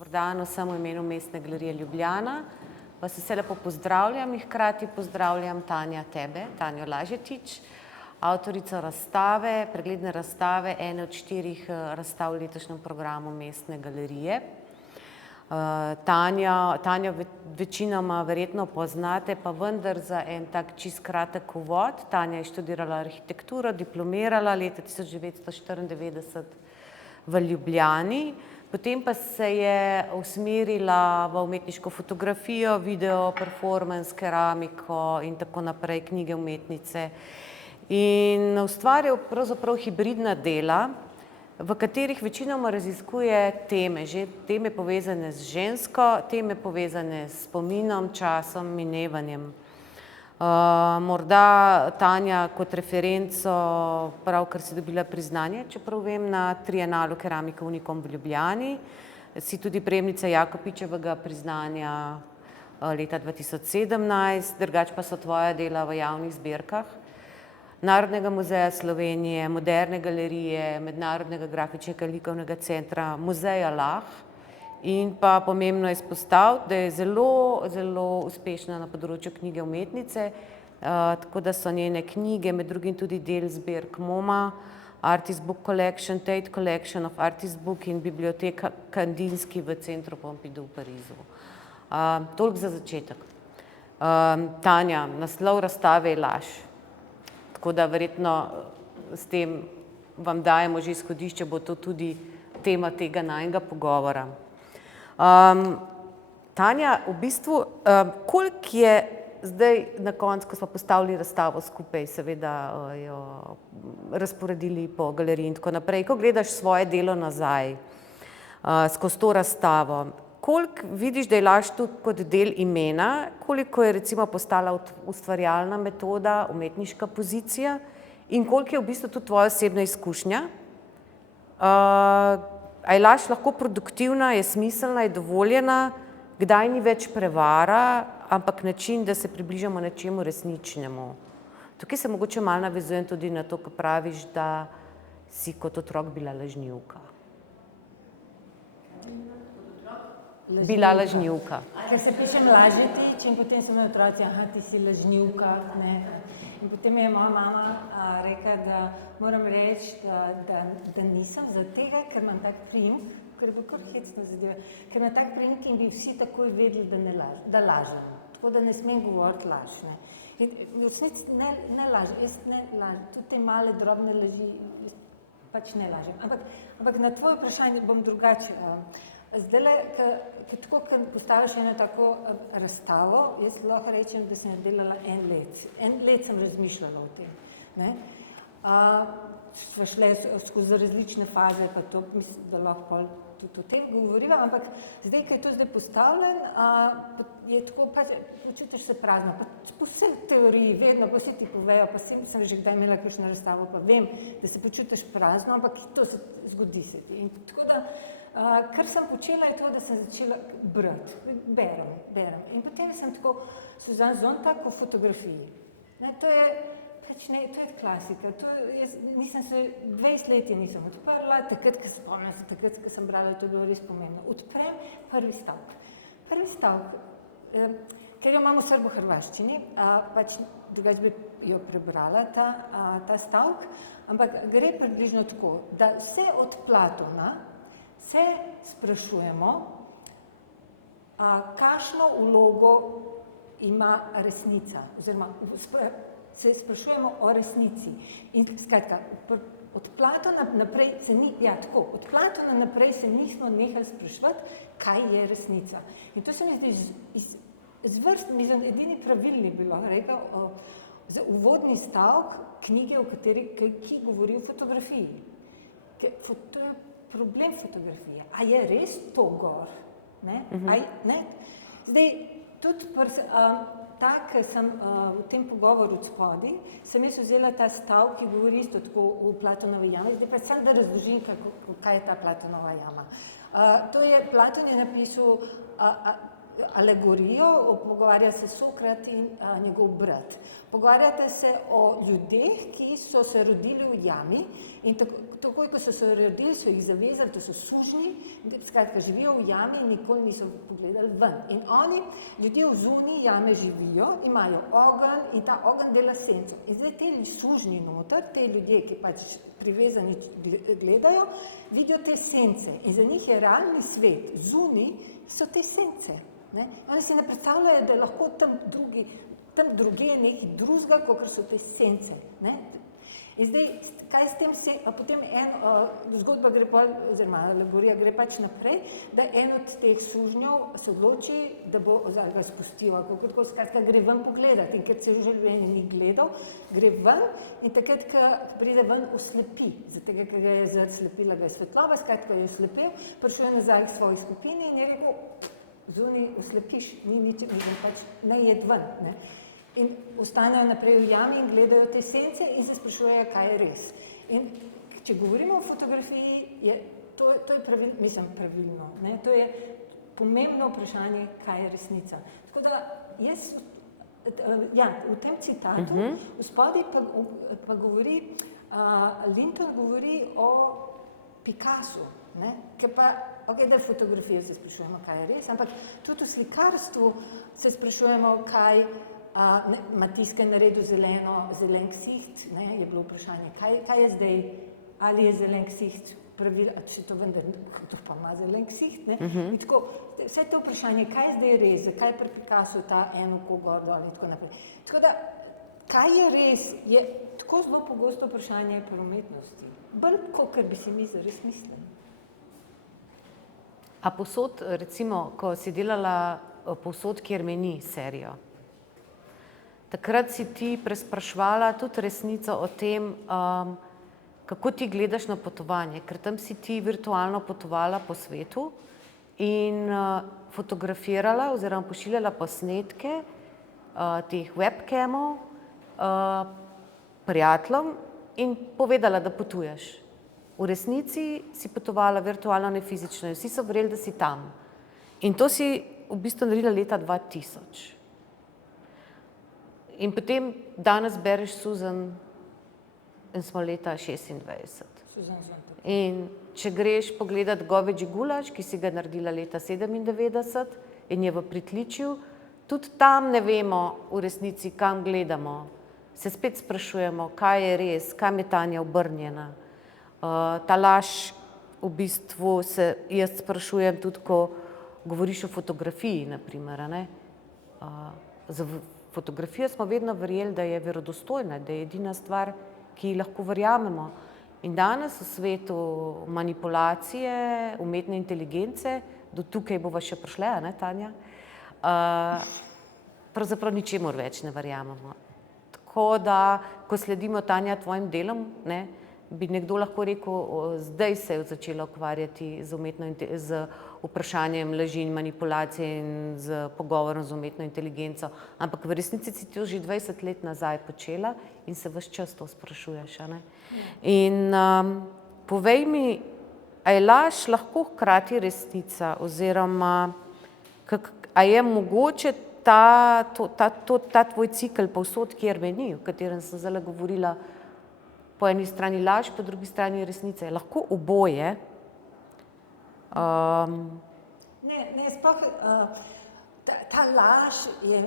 Dober dan vsem v imenu Mestne galerije Ljubljana. Vas vse lepo pozdravljam in hkrati pozdravljam Tanjo Lažetič, avtorico razstave, pregledne razstave, ene od 4 razstav v letošnjem programu Mestne galerije. Tanjo večinoma verjetno poznate, pa vendar za en tak čist kratek uvod. Tanja je študirala arhitekturo, diplomirala leta 1994 v Ljubljani. Potem pa se je usmerila v umetniško fotografijo, video, performance, keramiko in tako naprej, knjige umetnice. In ustvarja pravzaprav hibridna dela, v katerih večinoma raziskuje teme povezane z žensko, teme povezane s spominom, časom, minevanjem. Morda Tanja kot referenco, pravkar si dobila priznanje, čeprav vem, na Trienalu Keramika Unikum v Ljubljani. Si tudi prejemnica Jakopičevega priznanja leta 2017, drugače pa so tvoja dela v javnih zbirkah Narodnega muzeja Slovenije, Moderne galerije, Mednarodnega grafičnega likovnega centra, Muzeja Lah. In pa pomembno je izpostaviti, da je zelo uspešna na področju knjige umetnice, tako da so njene knjige med drugim tudi del zbirk MoMA, Artist Book Collection, Tate Collection of Artist Book in Biblioteka Kandinsky v centru Pompidou v Parizu. Toliko za začetek. Tanja, naslov razstave je Laž. Tako da verjetno s tem vam dajemo že izhodišče, bo to tudi tema tega najinega pogovora. Tanja, v bistvu, koliko je zdaj na koncu, ko smo postavili razstavo skupaj, seveda jo razporedili po galeriji in tako naprej, ko gledaš svoje delo nazaj skozi to razstavo, koliko vidiš, da je Laž tu kot del imena, koliko je recimo postala ustvarjalna metoda, umetniška pozicija in koliko je v bistvu tudi tvoja osebna izkušnja? A je Laž lahko produktivna, je smiselna, je dovoljena, kdaj ni več prevara, ampak način, da se približamo nečemu resničnemu? Tukaj se mogoče malo navezujem tudi na to, ko praviš, da si kot otrok bila lažnivka. Bila lažnivka. Ker se pišem Lažetič in potem so moji otroci, ti si lažnivka, ne. In potem je moja mama rekla, da moram reči, da nisem zaradi tega, ker imam tak priimek, ker je bilo kar hecna zadeva, ker imam tak priimek in bi vsi takoj vedeli, da lažem. Tako da ne smem govoriti laž, ne. V resnici ne lažem, jaz ne lažem, tudi te male drobne laži, pač ne lažem. Ampak na tvoje vprašanje bom drugače. Zdajle, tako, ker postaviš eno tako razstavo, jaz lahko rečem, da sem delala 1 let. 1 let sem razmišljala o tem, ne. Sva šle skozi različne faze, pa to mislim, da lahko tudi o tem govoriva, ampak zdaj, ko je to zdaj postavljen, je tako, pač počutiš se prazno, pa po vsej teoriji, vedno, pa vsi ti povejo, pa sem že kdaj imela kakšno razstavo, pa vem, da se počutiš prazno, ampak to se zgodi se ti. In tako da, kar sem počela je to, da sem začela brati, berem. In potem sem tako Suzanne Sontag o fotografiji. Ne, to je pač ne, to je klasika, jaz nisem se, 20 let je nisem odprla, takrat, ko spomnim se, takrat, ko sem brala, to je bilo res pomembno. Odprem prvi stavek. Prvi stavek, ker jo imam v srbo-hrvaščini, pač drugače bi jo prebrala ta stavek, ampak gre približno tako, da vse od Platona se sprašujemo, kakšno vlogo ima resnica, oziroma se sprašujemo o resnici. In skratka, od Platona naprej se ni, od Platona naprej se nismo nehali spraševati, kaj je resnica. In to se mi zdi izvrstno, edini pravilni bi lahko rekel, uvodni stavek knjige, ki govori o fotografiji. To je problem fotografije. A je res to gor? Ne? Zdaj, tudi tak, sem v tem pogovoru od spodaj, sem jaz vzela ta stavek, ki govori isto tako o Platonovi jami, zdaj pa samo da razložim, kaj je ta Platonova jama. To je, Platon je napisal alegorijo, pogovarja se Sokrat in njegov brat. Pogovarjate se o ljudeh, ki so se rodili v jami in takoj, ko so se rodili, so jih zavezali, to so sužnji, skratka, živijo v jami in nikoli niso pogledali ven. In oni, ljudje v zuniji jame živijo, imajo ogenj in ta ogenj dela senco. In zdaj te sužnji noter, te ljudje, ki pač privezani gledajo, vidijo te sence in za njih je realni svet, zunij so te sence. Ne? Oni si ne predstavljajo, da je lahko tam druge nekaj drugega, kot so te sence. Ne? In zdaj, kaj s tem potem zgodba gre pa, oziroma alegorija gre pač naprej, da en od teh sužnjev se odloči, da bo, oziroma ga spustijo, kako skratka gre ven pogledati in ker se v življenju ni gledal, gre ven in takrat, ko pride ven, oslepi, zato ker ga je zaslepila ga je svetloba, skratka je oslepel, prišel je nazaj k svoji skupini in je rekel, zunaj oslepiš, ni nič, pač ne jed ven, ne. In ostanejo naprej v jami in gledajo te sence in se sprašujejo, kaj je res. In če govorimo o fotografiji, to je pravilno, ne? To je pomembno vprašanje, kaj je resnica. Tako da jaz, v tem citatu, spodaj pa govori, Linton govori o Picassu, ne? Ker pa, da fotografijo se sprašujemo, kaj je res, ampak tudi v slikarstvu se sprašujemo, kaj Matisse je naredil zelen ksiht, ne, je bilo vprašanje, kaj je zdaj, ali je zelen ksiht pravil, če to vendar, kdo pa ima zelen ksiht, ne, in tako, vse to vprašanje, kaj je zdaj res, zakaj pri Picassu ta eno oko gor dol in tako naprej. Tako da, kaj je res, je tako zelo pogosto vprašanje pri umetnosti, bolj kakor bi si mi zares mislili. A povsod, recimo, ko si delala povsod, kjer me ni serijo, takrat si ti prespraševala tudi resnico o tem, kako ti gledaš na potovanje, ker tam si ti virtualno potovala po svetu in fotografirala oziroma pošiljala posnetke teh webcamov prijateljem in povedala, da potuješ. V resnici si potovala virtualno, ne fizično in vsi so verjeli, da si tam. In to si v bistvu naredila leta 2000. In potem danes bereš Susan in smo leta 26. In če greš pogledat Goveji gulaš, ki si ga naredila leta 97 in je v pritličju, tudi tam ne vemo v resnici, kam gledamo. Se spet sprašujemo, kaj je res, kam je Tanja obrnjena. Ta laž v bistvu se jaz sprašujem tudi, ko govoriš o fotografiji, na primer, ne. Za fotografijo smo vedno verjeli, da je verodostojna, da je edina stvar, ki ji lahko verjamemo. In danes v svetu manipulacije, umetne inteligence, do tukaj bova še prišla, ne, Tanja, pravzaprav ničemur več ne verjamemo. Tako da, ko sledimo, Tanja, tvojim delom, ne, bi nekdo lahko rekel, zdaj se je začela ukvarjati z vprašanjem laži in manipulacije in z pogovorom z umetno inteligenco, ampak v resnici si to že 20 let nazaj počela in se ves čas to sprašuješ, a ne. In povej mi, a je laž lahko hkrati resnica oziroma a je mogoče ta tvoj cikel povsod, kjer me ni, o katerem sem zdajle govorila, po eni strani laž, po drugi strani resnica. Je lahko oboje? Ne, sploh ta laž je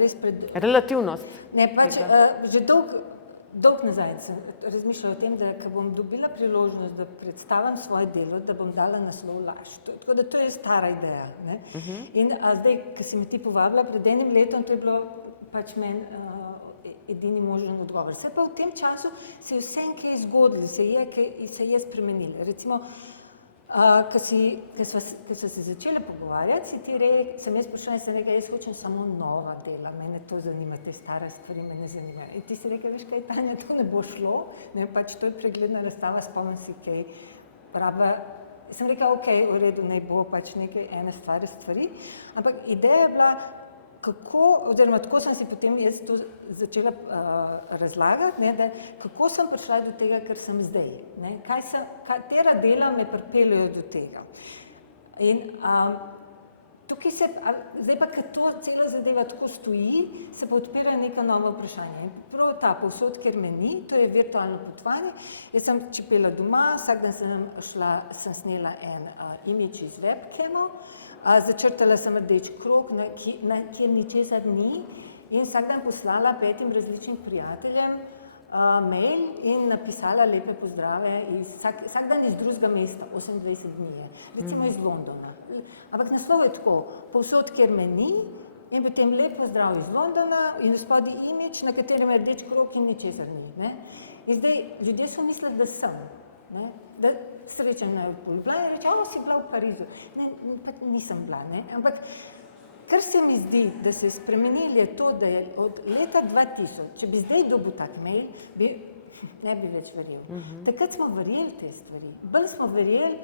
res relativnost. Ne, pač že dolgo nazaj sem razmišljala o tem, da ko bom dobila priložnost, da predstavim svoje delo, da bom dala naslov laž. Tako da to je stara ideja, ne. In zdaj, ko si me ti povabila pred enim letom, to je bilo pač meni edini možen odgovor. Vse pa v tem času se je vse kaj zgodilo, se je spremenilo. Recimo, ko sva se začeli pogovarjati, sem jaz prišla in sem rekla, jaz hočem samo nova dela, mene to zanima, te stare stvari me ne zanimajo. In ti si rekla, veš kaj, Tanja, to ne bo šlo, ne, pač to je pregledna razstava, spomnim si kaj, sem rekla, okej, v redu, naj bo pač nekaj ene stvari, ampak ideja je bila, oziroma tako sem si potem jaz to začela razlagati, ne, da kako sem prišla do tega, kar sem zdaj, ne, katera dela me pripeljejo do tega. In Zdaj pa, ker to cela zadeva tako stoji, se pa odpira neka nova vprašanja. Prav ta povsod, kjer me ni, to je virtualno potovanje. Jaz sem čepela doma, vsak dan sem snela en imidž iz webcamov, začrtala sem rdeč krog, kjer ničesar ni in vsak dan poslala 5 različnim prijateljem mail in napisala lepe pozdrave, vsak dan iz drugega mesta, 28 dni je, recimo iz Londona. Ampak naslov je tako, povsod, kjer me ni, in potem lep pozdrav iz Londona in spodaj imidž, na katerem je rdeč krog in ničesar ni. Ne? In zdaj ljudje so mislili, da sem, ne? Da srečam na Ljubljani, reče, si bila v Parizu. Ne, pa nisem bila, ne? Ampak kar se mi zdi, da se je spremenilo, je to, da je od leta 2000, če bi zdaj dobil tak mail, ne bi več verjel. Takrat smo verjeli te stvari, bolj smo verjeli,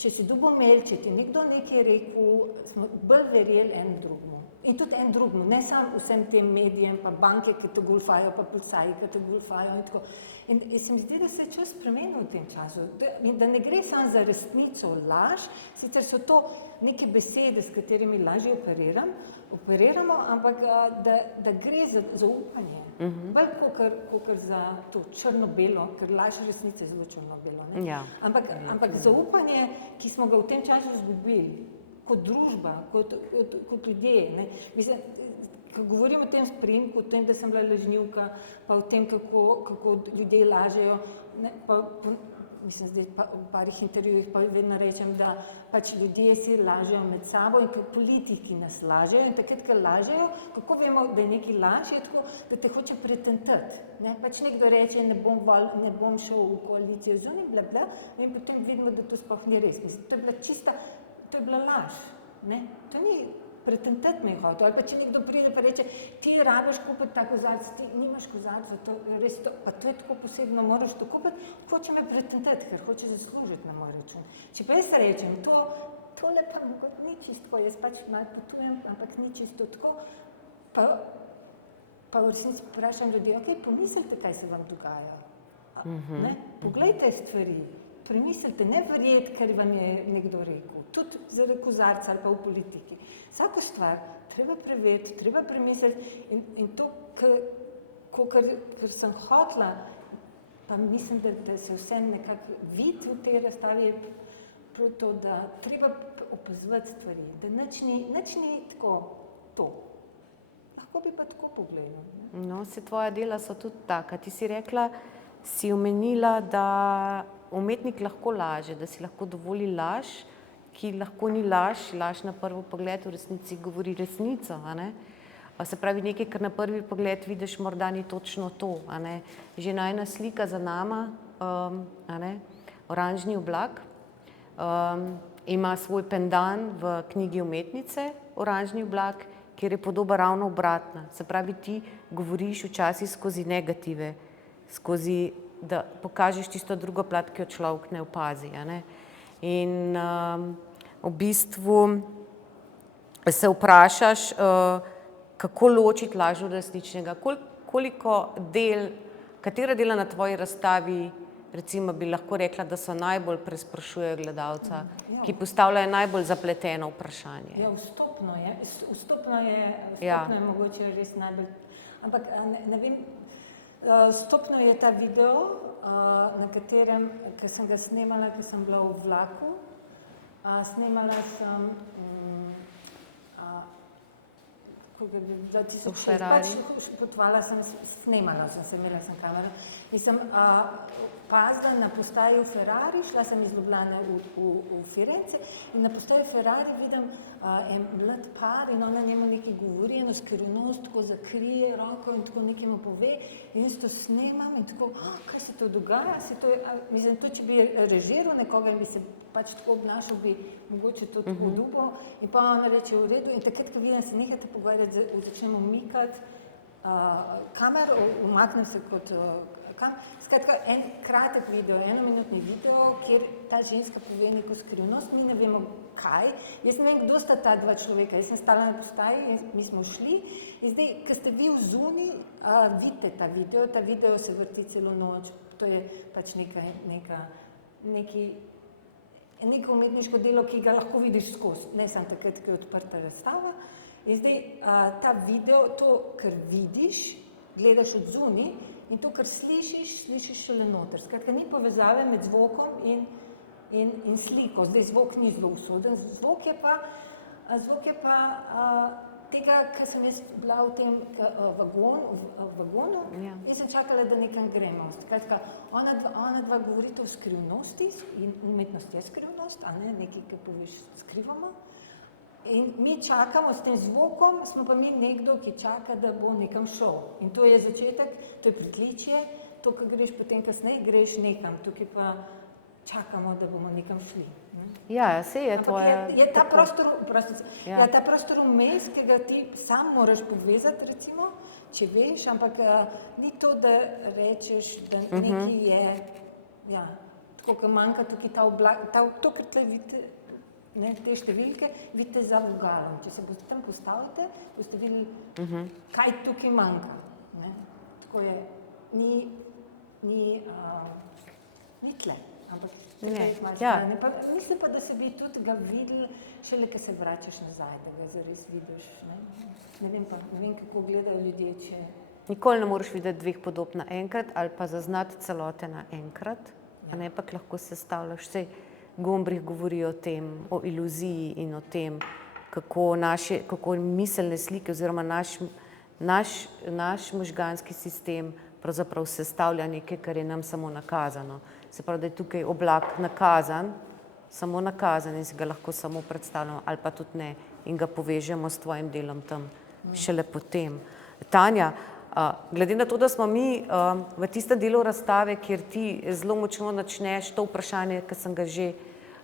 če si dobil mail, če ti nekdo nekaj rekel, smo bolj verjeli en drugemu. In tudi en drugemu, ne samo vsem tem medijem, pa banke, ki te golfajo, pa policaji, ki te golfajo in tako. In se mi zdi, da se je čas spremenil v tem času. Da ne gre samo za resnico, laž, sicer so to neke besede, s katerimi lažje operiramo, ampak da gre za upanje. Bolj kakor za to črno-belo, ker laž resnice je zelo črno-belo. Ja. Ampak zaupanje, ki smo ga v tem času izgubili, kot družba, kot ljudje. Ne? Mislim, ko govorim o tem spremku, o tem, da sem bila lažnivka, pa o tem, kako ljudje lažejo, ne, mislim, zdaj v parih intervjujih pa vedno rečem, da pač ljudje si lažejo med sabo in politiki nas lažejo in takrat, ko lažejo, kako vemo, da je neki laž, je tako, da te hoče pretentati. Ne? Pač nekdo reče, ne bom šel v koalicijo z unim, bla, bla, in potem vidimo, da to sploh ni res. Mislim, to je bila laž. Ne? To ni pretentati me hotel. Ali pa če nekdo pride pa reče, ti rabiš kupiti ta kozarc, ti nimaš kozarca, pa to je tako posebno, moraš to kupiti, hoče me pretentati, ker hoče zaslužiti na moj račun. Če pa jaz rečem, tole pa ni čisto, jaz pač malo potujem, ampak ni čisto tako, pa v resnici vprašam ljudi, ok, pomislite, kaj se vam dogaja. Ne? Poglejte stvari, premislite, ne verjeti, ker vam je nekdo rekel. Tudi zaradi kozarca ali pa v politiki. Vsako stvar treba preveriti, treba premisliti in to, kar sem hotela, pa mislim, da se vsem nekako vidi v tej razstavi, je prav to, da treba opazovati stvari, da nič ni tako to. Lahko bi pa tako pogledal. No, se tvoja dela so tudi taka. Ti si rekla, si omenila, da umetnik lahko laže, da si lahko dovoli laž, ki lahko ni laž na prvi pogled v resnici govori resnico, a ne? Se pravi, nekaj, kar na prvi pogled vidiš, morda ni točno to, a ne? Že najina slika za nama, a ne? Oranžni oblak, ima svoj pendan v knjigi umetnice, Oranžni oblak, kjer je podoba ravno obratna. Se pravi, ti govoriš včasih skozi negative, skozi, da pokažeš tisto drugo plat, ki jo človek ne opazi, a ne? In v bistvu se vprašaš, kako ločiti laž od resničnega. Katera dela na tvoji razstavi, recimo bi lahko rekla, da so najbolj presprašujejo gledalca, ki postavljajo najbolj zapleteno vprašanje. Ja, vstopno je mogoče res najbolj, ampak ne vem, vstopno je ta video, na katerem, ki sem ga snemala, ki sem bila v vlaku. Snemala sem, koliko je bilo, 2006, pač potovala sem, snemala sem, imela sem kamero. In sem pazila na postaji v Ferrari, šla sem iz Ljubljane v Firence in na postaji Ferrari vidim en mlad par in ona njemu nekaj govori, eno skrivnost, tako zakrije roko in tako nekaj mu pove in jaz to snemam in tako, kaj se to dogaja? Mislim, to, če bi režiral nekoga in bi se pač tako obnašal, bi mogoče to tako dupal in pa ona reče v redu in takrat, ko vidim, se nehate pogovarjati, začnemo umikati kamer, umaknem se kot skratka, en kratek video, enominutni video, kjer ta ženska pove neko skrivnost, mi ne vemo kaj. Jaz ne vem, kdo sta ta dva človeka. Jaz sem stala na postaji in mi smo šli. In zdaj, ko ste vi v zuni, vidite ta video se vrti celo noč. To je pač neko umetniško delo, ki ga lahko vidiš skozi, ne samo takrat, ko je odprta razstava. In zdaj ta video, to, kar vidiš, gledaš od zunaj in to, kar slišiš šele noter. Skratka, ni povezave med zvokom in sliko. Zdaj zvok ni zelo usoden, zvok je pa tega, ker sem jaz bila v tem vagonu in sem čakala, da nekam gremo. Skratka, ona dva govorita o skrivnosti in umetnost je skrivnost, a ne, nekaj, kar poveš, skrivamo. In mi čakamo s tem zvokom, smo pa mi nekdo, ki čaka, da bo nekam šel. In to je začetek, to je pritličje, to, kar greš potem kasneje, greš nekam, tukaj pa čakamo, da bomo nekam šli. Ja, saj je tvoje... Je ta prostor vmes, ki ga ti sam moraš povezati, recimo, če veš, ampak ni to, da rečeš, da nekaj je, ja, tako, ker manjka tukaj ta oblak, to, kar tle vidite, te številke, vidite za vogalom. Če se boste tam postavite, boste videli, kaj tukaj manjka. Tako je, ni tle. Ampak mislim pa, da se bi tudi ga videli, šele, ko se vračaš nazaj, da ga zares vidiš. Ne vem, kako gledajo ljudje, če... Nikoli ne moreš videti dveh podob naenkrat ali pa zaznati celote naenkrat, a ne pa lahko sestavljaš. Saj Gombrich govori o tem, o iluziji in o tem, kako miselne slike oziroma naš možganski sistem pravzaprav sestavlja nekaj, kar je nam samo nakazano. Se pravi, da je tukaj oblak nakazan, samo nakazan in si ga lahko samo predstavljamo ali pa tudi ne in ga povežemo s tvojim delom tam šele potem. Tanja, glede na to, da smo mi v tistem delu razstave, kjer ti zelo močno načneš to vprašanje, ki sem ga že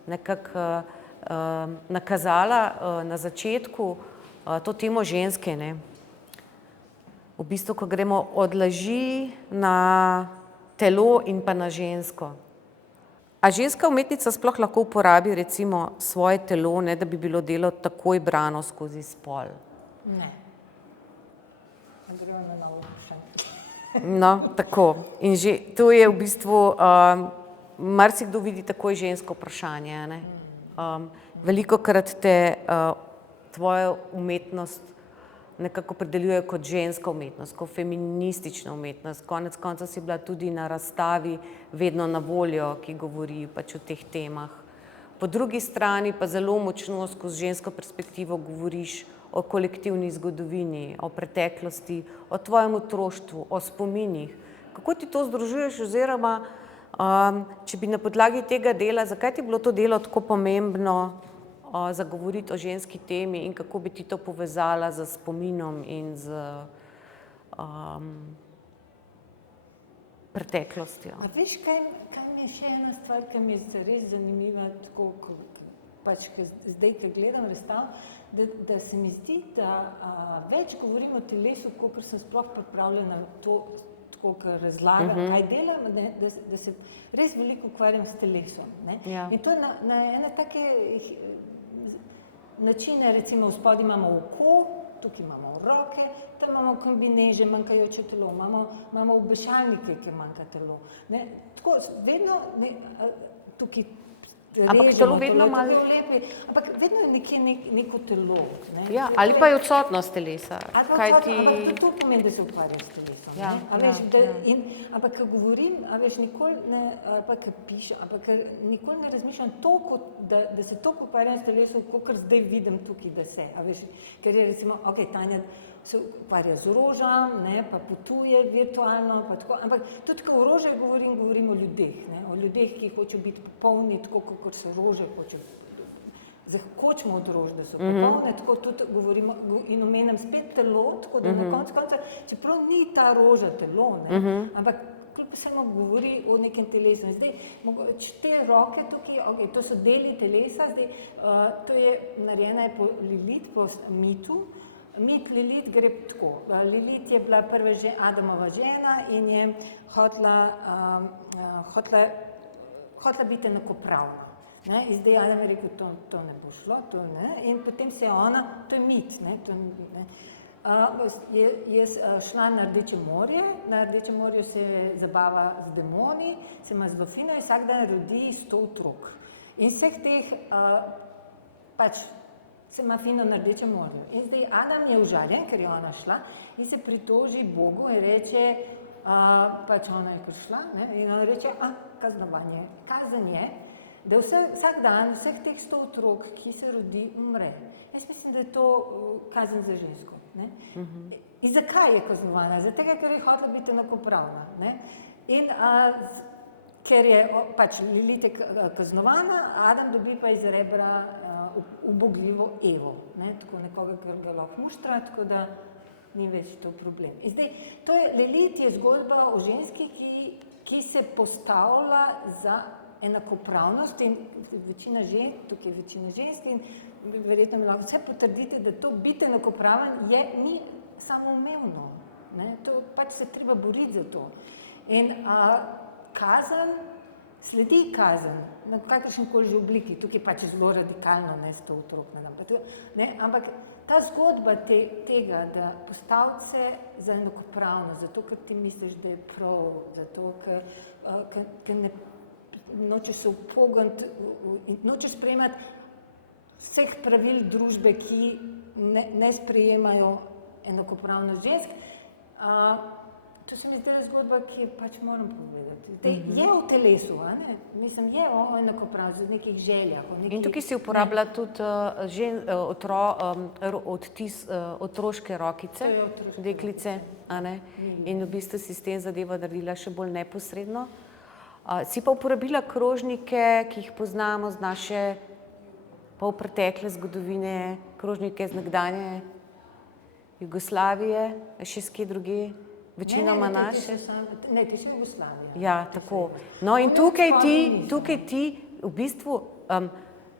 nekako nakazala na začetku, to temo ženske, ne? V bistvu, ko gremo od laži na telo in pa na žensko. A ženska umetnica sploh lahko uporabi recimo svoje telo, ne da bi bilo delo takoj brano skozi spol? Ne. Gremo na novo vprašanje. No, tako. In že to je v bistvu, marsikdo vidi takoj žensko vprašanje, ne? Velikokrat te tvoja umetnost nekako opredeljuje kot ženska umetnost, kot feministična umetnost. Konec koncev si bila tudi na razstavi vedno na voljo, ki govori pač o teh temah. Po drugi strani pa zelo močno skozi žensko perspektivo govoriš o kolektivni zgodovini, o preteklosti, o tvojem otroštvu, o spominih. Kako ti to združuješ oziroma, če bi na podlagi tega dela, zakaj ti je bilo to delo tako pomembno zagovoriti o ženski temi in kako bi ti to povezala z spominom in z preteklostjo? A veš, kaj mi je še ena stvar, ki mi je res zanimiva, tako, pač, zdaj, ko gledam razstav, da se mi zdi, da več govorim o telesu, kakor sem sploh pripravljena to, tako, ko razlagam, kaj delam, da se res veliko ukvarjam s telesom. In to na ene take načine, recimo v spodaj imamo oko, tukaj imamo roke, tam imamo kombineže, manjkajoče telo, imamo obešalnike, ki manjka telo. Tako, vedno tukaj ampak telo vedno malo... Ampak vedno je nekje neko telo. Ja, ali pa je odsotnost telesa. Ampak tudi to pomeni, da se ukvarjam s telesom. Ampak, ko govorim, nikoli ne, ali pa, ko pišem, ampak nikoli ne razmišljam toliko, da se toliko ukvarjam s telesom, kakor zdaj vidim tukaj, da se. Ker je recimo, Tanja se ukvarja z rožam, pa potuje virtualno, pa tako, ampak tudi, ko o rože govorim o ljudeh, o ljudeh, ki hočejo biti popolni, tako, kot so rože, hočemo od rož, da so popolne, tako tudi govorimo in omenjam spet telo, tako da na koncu, čeprav ni ta roža telo, ampak kljub vsemu govori o nekem telesu. Zdaj, te roke tukaj, to so deli telesa, zdaj, to je narejena po Lilith, po mitu. Mit Lilith gre tako. Lilith je bila prva Adamova žena in je hotela biti enakopravna. Zdaj Adam je rekel, to ne bo šlo, to ne. In potem se je ona, to je mit, je šla na Rdeče morje, na Rdečem morju se zabava z demoni, se ima zelo fino in vsak dan rodi 100 otrok. In vseh teh pač se ima fino na Rdečem morju. In zdaj Adam je užaljen, ker je ona šla in se pritoži Bogu in reče, pač ona je kar šla, ne? In on reče, kaznovanje. Kazen je, da vsak dan vseh teh 100 otrok, ki se rodi, umre. Jaz mislim, da je to kazen za žensko. Ne? In zakaj je kaznovana? Zato, ker je hotela biti enakopravna. Ne? In ker je pač Lilit je kaznovana, Adam dobi pa iz rebra ubogljivo Evo. Ne? Tako nekoga, ker ga lahko muštra, tako da ni več to problem. In zdaj, Lilit je zgodba o ženski, ki se postavlja za enakopravnost in tukaj je večina žensk in verjetno mi lahko vse potrdite, da to biti enakopraven ni samoumevno. Ne? To pač se treba boriti za to. In kazen, sledi kazen, na kakršenkoli že obliki, tukaj pač zelo radikalno, ne 100 otrok, ne, ampak ta zgodba tega, da postaviti se za enakopravnost, zato ker ti misliš, da je prav, zato ker nočeš se upogniti in nočeš sprejemati vseh pravil družbe, ki ne sprejemajo enakopravnost žensk. To se mi zdela zgodba, ki pač moram povedati. Je v telesu, ne? Mislim, je o enakopravnosti, v nekih željah. In tukaj si uporabila tudi otroške rokice, deklice, a ne? In v bistvu si s tem zadevo naredila še bolj neposredno. Si pa uporabila krožnike, ki jih poznamo z naše polpretekle zgodovine, krožnike z nekdanje Jugoslavije, še s kje druge, večinoma naše. Ne, ti so Jugoslavije. Ja, tako. No in tukaj ti v bistvu,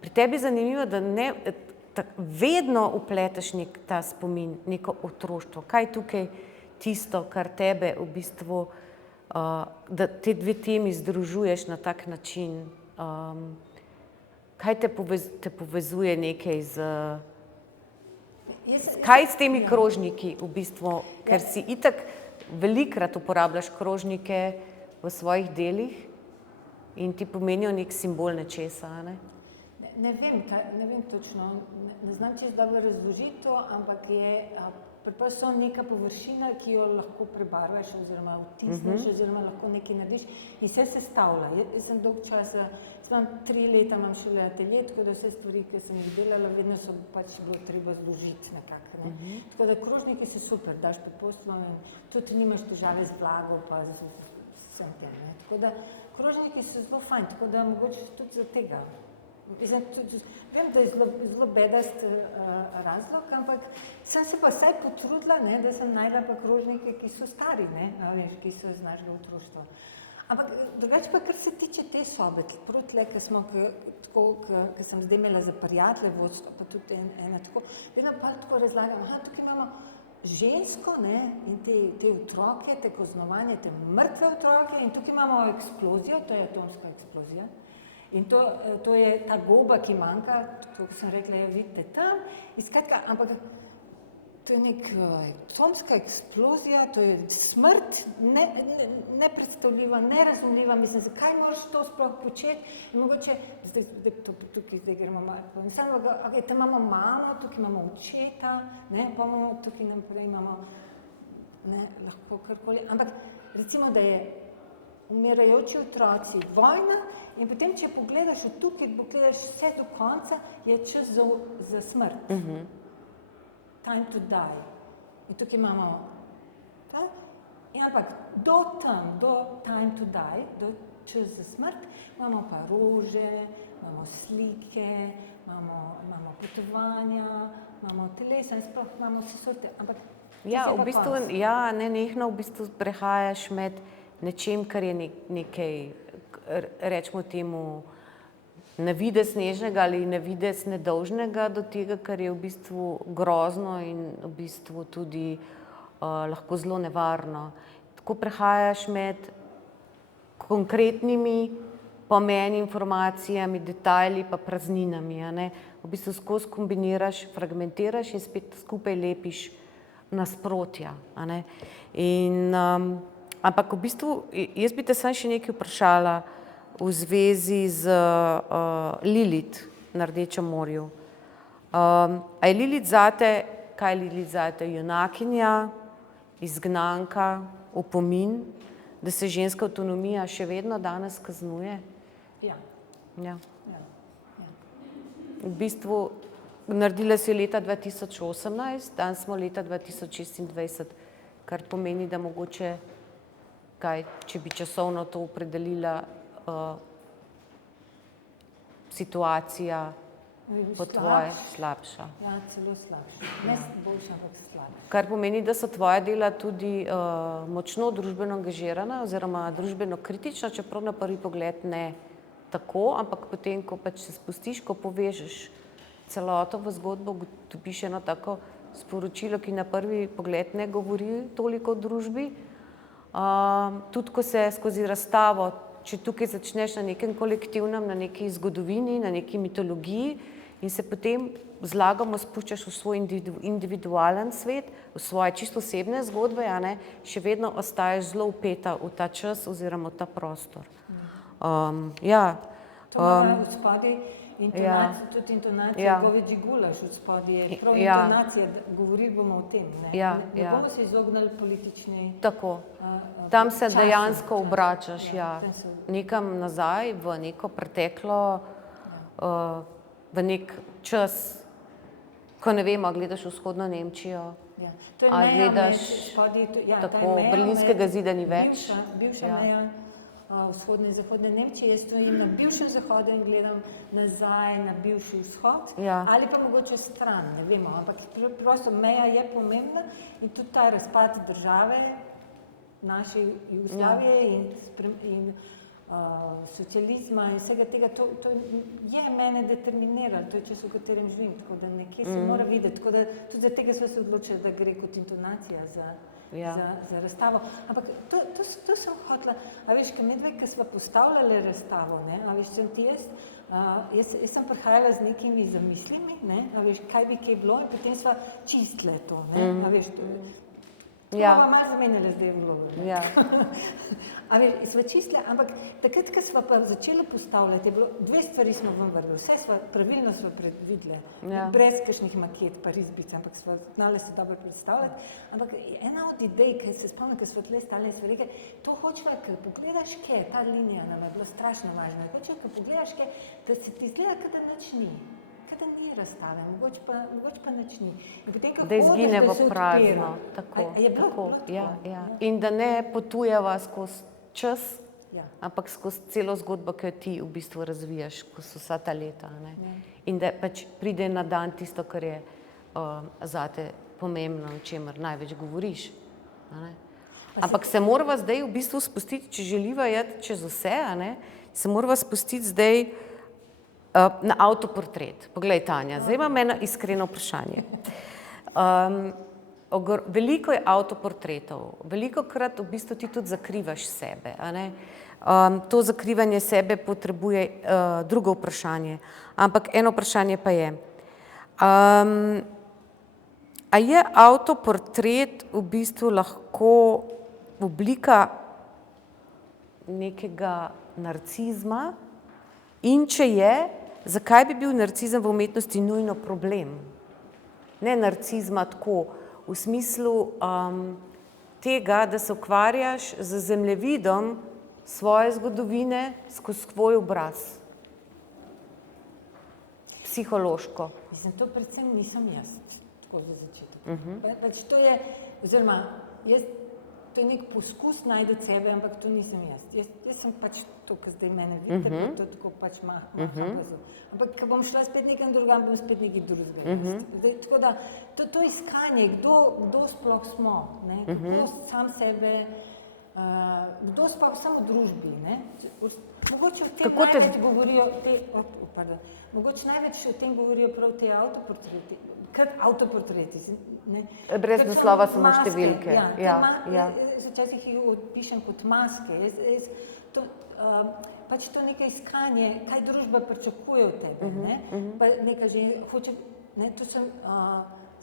pri tebi je zanimivo, da vedno vpletaš ta spomin, neko otroštvo. Kaj je tukaj tisto, kar tebe v bistvu, da te dve temi združuješ na tak način? Kaj te povezuje nekaj kaj s temi krožniki v bistvu, ker si itak velikokrat uporabljaš krožnike v svojih delih in ti pomenijo nek simbol nečesa, ne? Ne vem točno, ne znam čisto dobro razložiti to, ampak je preprosto neka površina, ki jo lahko prebarvaš oziroma vtisneš oziroma lahko nekaj narediš in se sestavlja. Jaz sem dolgo časa, 3 leta imam šele atelje, tako da vse stvari, ki sem jih delala, vedno so pač bilo treba zložiti nekako. Ne? Tako da krožniki so super, daš pod posteljo in tudi nimaš težave z vlago pa z vsem tem. Ne? Tako da krožniki so zelo fajn, tako da mogoče tudi za tega. Vem, da je zelo bedast razlog, ampak sem se pa vsaj potrudila, ne, da sem najdla pa krožnike, ki so stari, ne, veš, ki so iz našega otroštva. Ampak drugače pa, kar se tiče te sobe, prav tle, ki sem zdaj imela za prijatelje vodstvo, pa tudi ena tako, vedno pa tako razlagam, tukaj imamo žensko, ne, in te otroke, te kaznovanje, te mrtve otroke in tukaj imamo eksplozijo, to je atomska eksplozija. In to je ta goba, ki manjka, to sem rekla, vidite tam, in skratka, ampak to je neka atomska eksplozija, to je smrt, nepredstavljiva, nerazumljiva, mislim, zakaj moraš to sploh početi, in mogoče, tukaj gremo malo, in samo, tam imamo mamo, tukaj imamo očeta, ne, pa imamo tukaj naprej imamo, ne, lahko karkoli, ampak recimo, da je umirajoči otroci vojna in potem, če pogledaš od tukaj, pogledaš vse do konca, je čas za smrt. Time to die. In tukaj imamo, ampak do tam, do time to die, do čas za smrt, imamo pa rože, imamo slike, imamo potovanja, imamo telesa in sploh imamo vse sorte, ampak ja, v bistvu, ja, nenehno v bistvu prehajaš med nečem, kar je nekaj, rečemo temu, navidez nežnega ali navidez nedolžnega do tega, kar je v bistvu grozno in v bistvu tudi lahko zelo nevarno. Tako prehajaš med konkretnimi pomeni, informacijami, detajli pa prazninami, a ne. V bistvu skozi kombiniraš, fragmentiraš in spet skupaj lepiš nasprotja, a ne. In ampak v bistvu, jaz bi te samo še nekaj vprašala, v zvezi z Lilith na Rdečem morju. A je Lilith zate, kaj je Lilith zate? Junakinja, izgnanka, opomin, da se ženska avtonomija še vedno danes kaznuje? Ja. Ja. Ja. V bistvu naredila si leta 2018, danes smo leta 2026, kar pomeni, da mogoče, kaj, če bi časovno to opredelila, situacija po tvoje slabša. Ja, celo slabša. Ne boljša, ampak slabša. Kar pomeni, da so tvoja dela tudi močno družbeno angažirana oziroma družbeno kritična, čeprav na prvi pogled ne tako, ampak potem, ko pač se spustiš, ko povežeš celoto v zgodbo, dobiš eno tako sporočilo, ki na prvi pogled ne govori toliko o družbi. Tudi ko se skozi razstavo, če tukaj začneš na nekem kolektivnem, na neki zgodovini, na neki mitologiji in se potem zlagamo spuščaš v svoj individualen svet, v svoje čisto osebne zgodbe, še vedno ostaješ zelo vpeta v ta čas oziroma v ta prostor. Ja. To ima od spodaj tudi intonacija goveđi gulaš od spodaj, prav intonacija, govorili bomo o tem, ne bomo se izognili politični tako, tam se dejansko obračaš, nekam nazaj v neko preteklo, v nek čas, ko ne vemo, gledaš vzhodno Nemčijo, ali gledaš tako Berlinskega zida ni več. Bivša meja vzhodne in zahodne Nemčije, jaz stojim na bivšem zahodu in gledam nazaj na bivši vzhod, ali pa mogoče stran, ne vemo, ampak prosto meja je pomembna in tudi ta razpad države, naše Jugoslavije in socializma in vsega tega, to je mene determiniralo, to je čas, v katerem živim, tako da nekje se mora videti, tako da tudi za tega sva se odločila, da gre kot intonacija za razstavo. Ampak to sem hotela, a veš, ko medve, ko sva postavljali razstavo, a veš, sem ti jaz sem prihajala z nekimi zamislimi, a veš, kaj bi kaj bilo in potem sva čistile to, a veš, to bova malo zamenjala zdaj vlogo. A veš, sva čistile, ampak takrat, ko sva pa začela postavljati, je bilo, dve stvari smo vam vrli, vse pravilno sva predvidele, brez kakšnih maket pa risbic, ampak sva znala se dobro predstavljati, ampak ena od idej, ki se spomnim, ko sva tle stali in sva rekli, to hočeva, ker pogledaš kaj, ta linija nam je bila strašno važna, hočeva, ker pogledaš kaj, da se ti izgleda, kada nič ni. Da ni razstave, mogoče pa nič ni. Da izgine v prazno, tako. In da ne potujeva skozi čas, ampak skozi celo zgodbo, ki jo ti v bistvu razvijaš skozi vsa ta leta. In da pač pride na dan tisto, kar je zate pomembno, o čemer največ govoriš. Ampak se morava zdaj v bistvu spustiti, če želiva jeti čez vse, se morava spustiti zdaj na avtoportret. Poglej, Tanja, zdaj imam eno iskreno vprašanje. Veliko je avtoportretov, velikokrat v bistvu ti tudi zakrivaš sebe. To zakrivanje sebe potrebuje drugo vprašanje. Ampak eno vprašanje pa je. A je avtoportret v bistvu lahko oblika nekega narcizma? In če je, zakaj bi bil narcizem v umetnosti nujno problem? Ne narcizma tako, v smislu tega, da se ukvarjaš z zemljevidom svoje zgodovine skozi svoj obraz. Psihološko. Mislim, to predvsem nisem jaz, tako za začetek. Pač to je, oziroma, to je nek poskus najti sebe, ampak to nisem jaz. Jaz sem pač to, kar zdaj mene vidite, to tako pač maham. Ampak, ko bom šla spet nekam drugam, bom spet nekaj drugega. Tako da, to iskanje, kdo sploh smo, kako sam sebe, kdo sploh samo v družbi. Mogoče o tem največ govorijo mogoče največ o tem govorijo prav te avtoportreti. Brez naslova samo številke. Včasih jih odpišem kot maske. Pač to nekaj iskanje, kaj družba pričakuje od tebe. Pa nekaj že hoče, to sem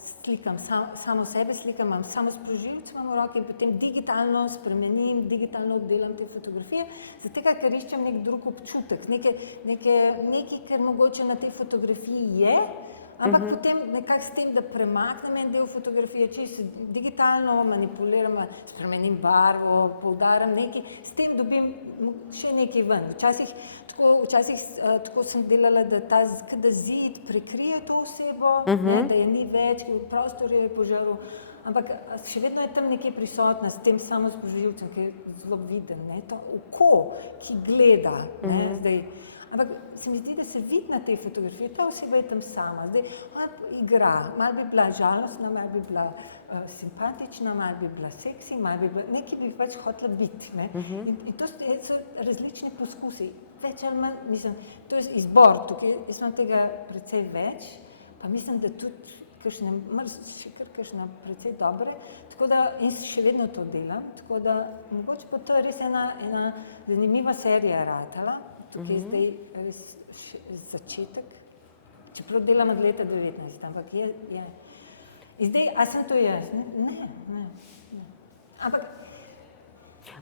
slikam, samo sebe slikam, imam samo sprožilec v roki in potem digitalno spremenim, digitalno oddelam te fotografije, zato ker iščem nek drug občutek, nekaj, kar mogoče na tej fotografiji je, ampak potem nekako s tem, da premaknem en del fotografije, če se digitalno manipuliram, spremenim barvo, poudarim nekaj, s tem dobim še nekaj ven. Včasih tako sem delala, da zid prekrije to osebo, da je ni več, v prostoru je požaril, ampak še vedno je tam nekaj prisotna s tem samosprožilcem, ki je zelo viden, to oko, ki gleda, zdaj. Ampak se mi zdi, da se vidi na tej fotografiji, ta oseba je tam sama, zdaj igra, malo bi bila žalostna, malo bi bila simpatična, malo bi bila seksi, nekaj bi pač hotela biti. In to so različni poskusi, več ali manj, mislim, to je izbor tukaj, jaz imam tega precej več, pa mislim, da tudi kakšne precej dobre, tako da in še vedno to delam, tako da mogoče pa to je res ena zanimiva serija ratala, tukaj je zdaj res začetek, čeprav delam od leta 19, ampak je. In zdaj, a sem to jaz? Ne.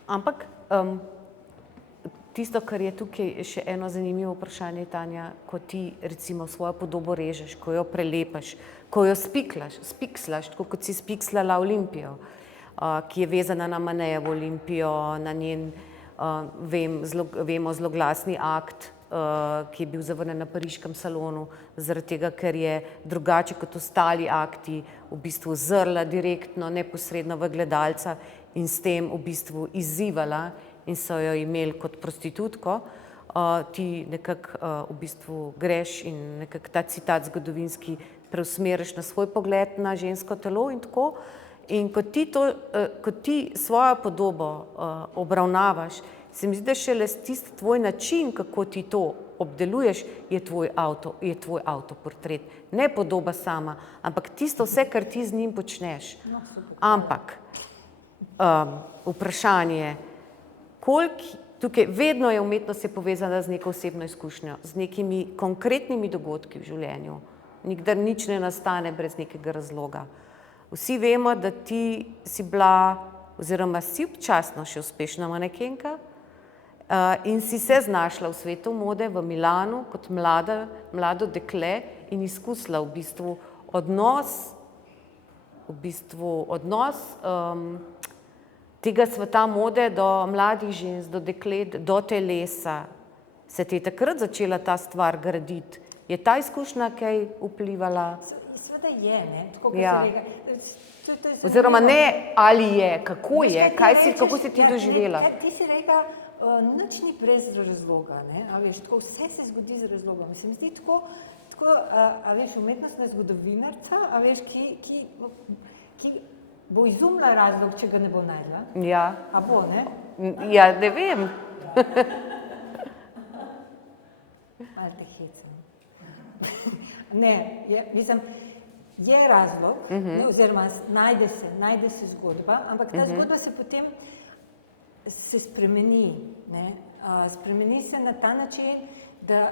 Ampak tisto, kar je tukaj še eno zanimivo vprašanje, Tanja, ko ti recimo svojo podobo režeš, ko jo prelepaš, ko jo spikslaš, tako kot si spikslala Olimpijo, ki je vezana na Manejevo Olimpijo, na njen vemo zloglasni akt, ki je bil zavrnjen na pariškem salonu, zaradi tega, ker je drugače kot ostali akti v bistvu zrla direktno, neposredno v gledalca in s tem v bistvu izzivala in so jo imeli kot prostitutko. Ti nekako v bistvu greš in nekako ta citat zgodovinski preusmeriš na svoj pogled na žensko telo in tako. In ko ti svojo podobo obravnavaš, se mi zdi, da šele tisti tvoj način, kako ti to obdeluješ, je tvoj avtoportret. Ne podoba sama, ampak tisto vse, kar ti z njim počneš. Ampak vprašanje, tukaj vedno je umetnost povezana z neko osebno izkušnjo, z nekimi konkretnimi dogodki v življenju. Nikdar nič ne nastane brez nekega razloga. Vsi vemo, da ti si bila oziroma si občasno še uspešna manekenka in si se znašla v svetu mode v Milanu kot mlado dekle in izkusila v bistvu odnos tega sveta mode do mladih žensk, do deklet, do telesa. Se ti je takrat začela ta stvar graditi? Je ta izkušnja kaj vplivala? Seveda je, tako kot se rekel. Oziroma ne, ali je, kako je, kako si ti doživela? Ti si rekla, nič ni brez razloga, a veš, tako vse se zgodi z razlogom. Se mi zdi tako, a veš, umetnostna zgodovinarca, a veš, ki bo izumila razlog, če ga ne bo najdla. Ja. A bo, ne? Ja, ne vem. Malo te hecam. Ne, mislim, je razlog, oziroma najde se zgodba, ampak ta zgodba se potem spremeni. Spremeni se na ta način, da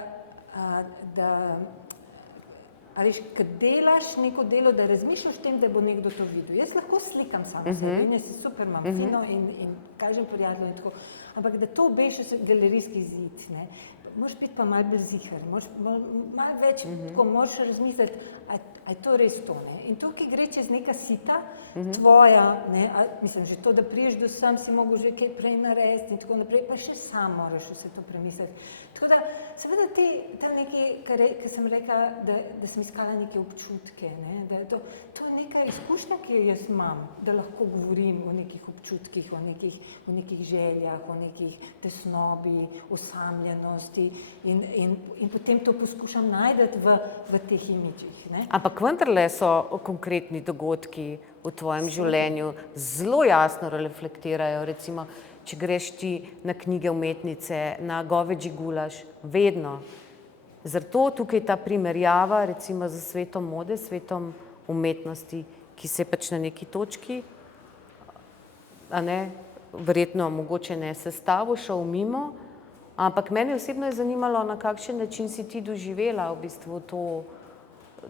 a veš, kad delaš neko delo, da razmišljaš o tem, da bo nekdo to videl. Jaz lahko slikam samo sebe in jaz super imam fino in kažem prijatelju in tako, ampak da to obeš v galerijski zid, moraš biti pa malo bolj ziher, malo več, tako moraš razmisliti, a je to res to, In tukaj gre čez neka sita tvoja, mislim, že to, da priješ do sem, si mogel že kaj prej narediti in tako naprej, pa še sam moraš vse to premisliti. Tako da, seveda tam nekaj, kar sem rekla, da sem iskala neke občutke, da je to je neka izkušnja, ki jo jaz imam, da lahko govorim o nekih občutkih, o nekih željah, o nekih tesnobi, osamljenosti in potem to poskušam najti v teh imidžih. Ampak vendarle so konkretni dogodki v tvojem življenju zelo jasno reflektirajo, recimo, če greš ti na knjige umetnice, na Goveđi gulaš, vedno. Zato tukaj ta primerjava recimo z svetom mode, svetom umetnosti, ki se je pač na neki točki, verjetno mogoče ne sestavo, šel mimo, ampak mene osebno je zanimalo, na kakšen način si ti doživela v bistvu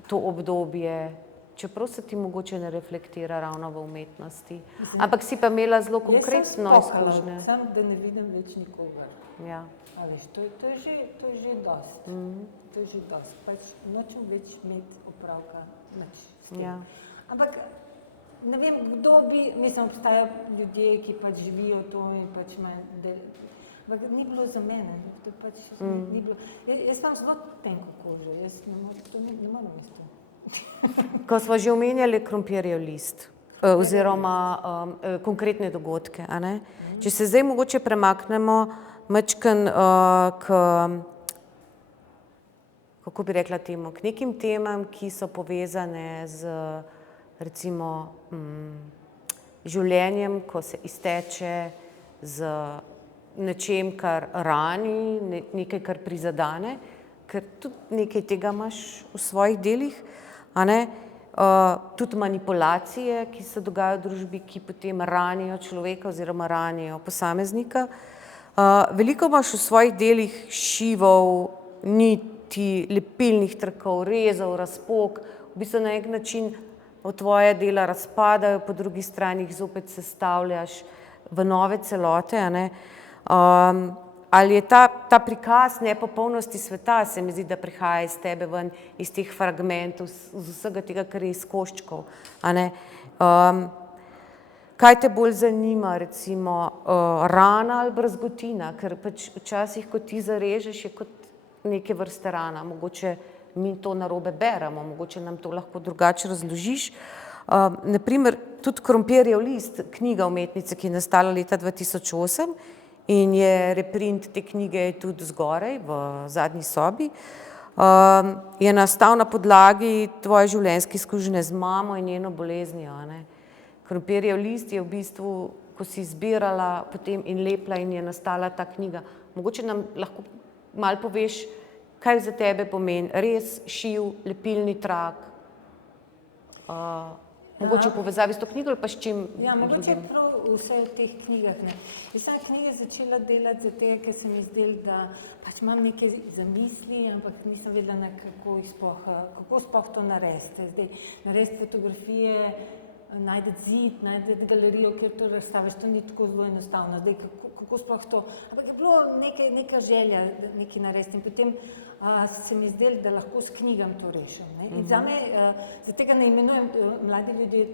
to obdobje čeprav se ti mogoče ne reflektira ravno v umetnosti. Ampak si pa imela zelo konkretno izkušnje. Jaz sem spokala, da ne vidim več nikogar. Ja. A veš, to je že dost. To je že dost. Pač nočem več imeti opravka nič s tem. Ja. Ampak ne vem, kdo bi, mislim, obstajajo ljudje, ki pač živijo to in pač imajo, ampak ni bilo za mene. To pač ni bilo. Jaz imam zelo tenko kožo, jaz ne moram isto. Ko smo že omenjali krompirjev list, oziroma konkretne dogodke, a ne? Če se zdaj mogoče premaknemo majčkeno kako bi rekla temu, k nekim temam, ki so povezane z recimo življenjem, ko se izteče, z nečem, kar rani, nekaj, kar prizadene, ker tudi nekaj tega imaš v svojih delih, a ne? Tudi manipulacije, ki se dogajajo v družbi, ki potem ranijo človeka oziroma ranijo posameznika. Veliko imaš v svojih delih šivov, niti, lepilnih trakov, rezov, razpok, v bistvu na nek način tvoja dela razpadajo, po drugi strani jih zopet sestavljaš v nove celote, a ne? Ali je ta prikaz nepopolnosti sveta, se mi zdi, da prihaja iz tebe ven, iz teh fragmentov, z vsega tega, kar je iz koščkov, a ne? Kaj te bolj zanima, recimo, rana ali brazgotina? Ker pač včasih, ko ti zarežeš, je kot neke vrste rana, mogoče mi to narobe beremo, mogoče nam to lahko drugače razložiš. Na primer, tudi Krompirjev list, knjiga umetnice, ki je nastala leta 2008 in je reprint te knjige tudi zgoraj v zadnji sobi, je nastal na podlagi tvoje življenjske izkušnje z mamo in njeno boleznijo, a ne. Krompirjev list je v bistvu, ko si zbirala potem in lepila in je nastala ta knjiga. Mogoče nam lahko malo poveš, kaj za tebe pomeni rez, šiv, lepilni trak, mogoče v povezavi s to knjigo ali pa s čim drugim? Ja, mogoče prav vse v teh knjigah, ne. Jaz sem knjige začela delati zato, ker se mi zdelo, da pač imam neke zamisli, ampak nisem vedela, kako sploh to narediti. Zdaj, narediti fotografije, najti zid, najti galerijo, kjer to razstaviš, to ni tako zelo enostavno. Zdaj, kako sploh to, ampak je bilo neka želja nekaj narediti in potem se mi zdelo, da lahko s knjigam to rešim, ne. In zame, zaradi tega ne imenujem, mladi ljudje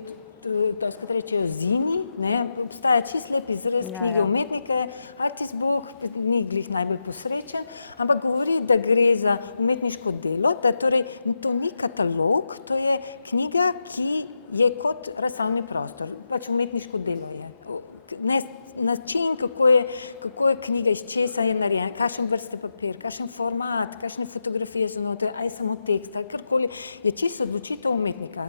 dostikrat rečejo zini, ne, obstaja čisto lep izraz knjige umetnike, artist book, ni glih najbolj posrečen, ampak govori, da gre za umetniško delo, da torej to ni katalog, to je knjiga, ki je kot razstavni prostor, pač umetniško delo je. Način, kako je knjiga, iz česa je narejena, kakšen vrste papir, kakšen format, kakšne fotografije so noter, ali je samo tekst, ali karkoli, je čisto odločitev umetnika,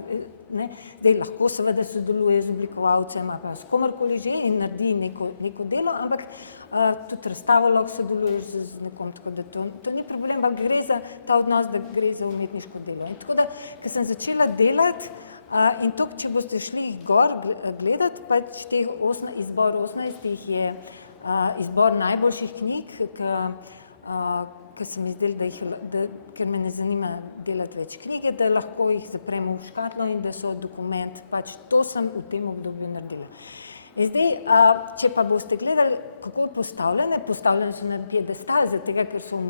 ne. Zdaj lahko seveda sodeluje z oblikovalcem ali pa s komerkoli že in naredi neko delo, ampak tudi razstavo lahko sodeluješ z nekom, tako da to ni problem, ampak gre za ta odnos, da gre za umetniško delo. In tako da, ko sem začela delati, in to, če boste šli gor gledati, pač teh izbor 18 je izbor najboljših knjig, ker se mi zdelo, ker me ne zanima delati več knjige, da lahko jih zapremo v škatlo in da so dokument, pač to sem v tem obdobju naredila. In zdaj, če pa boste gledali, kako je postavljene so na piedestal, zaradi tega, ker so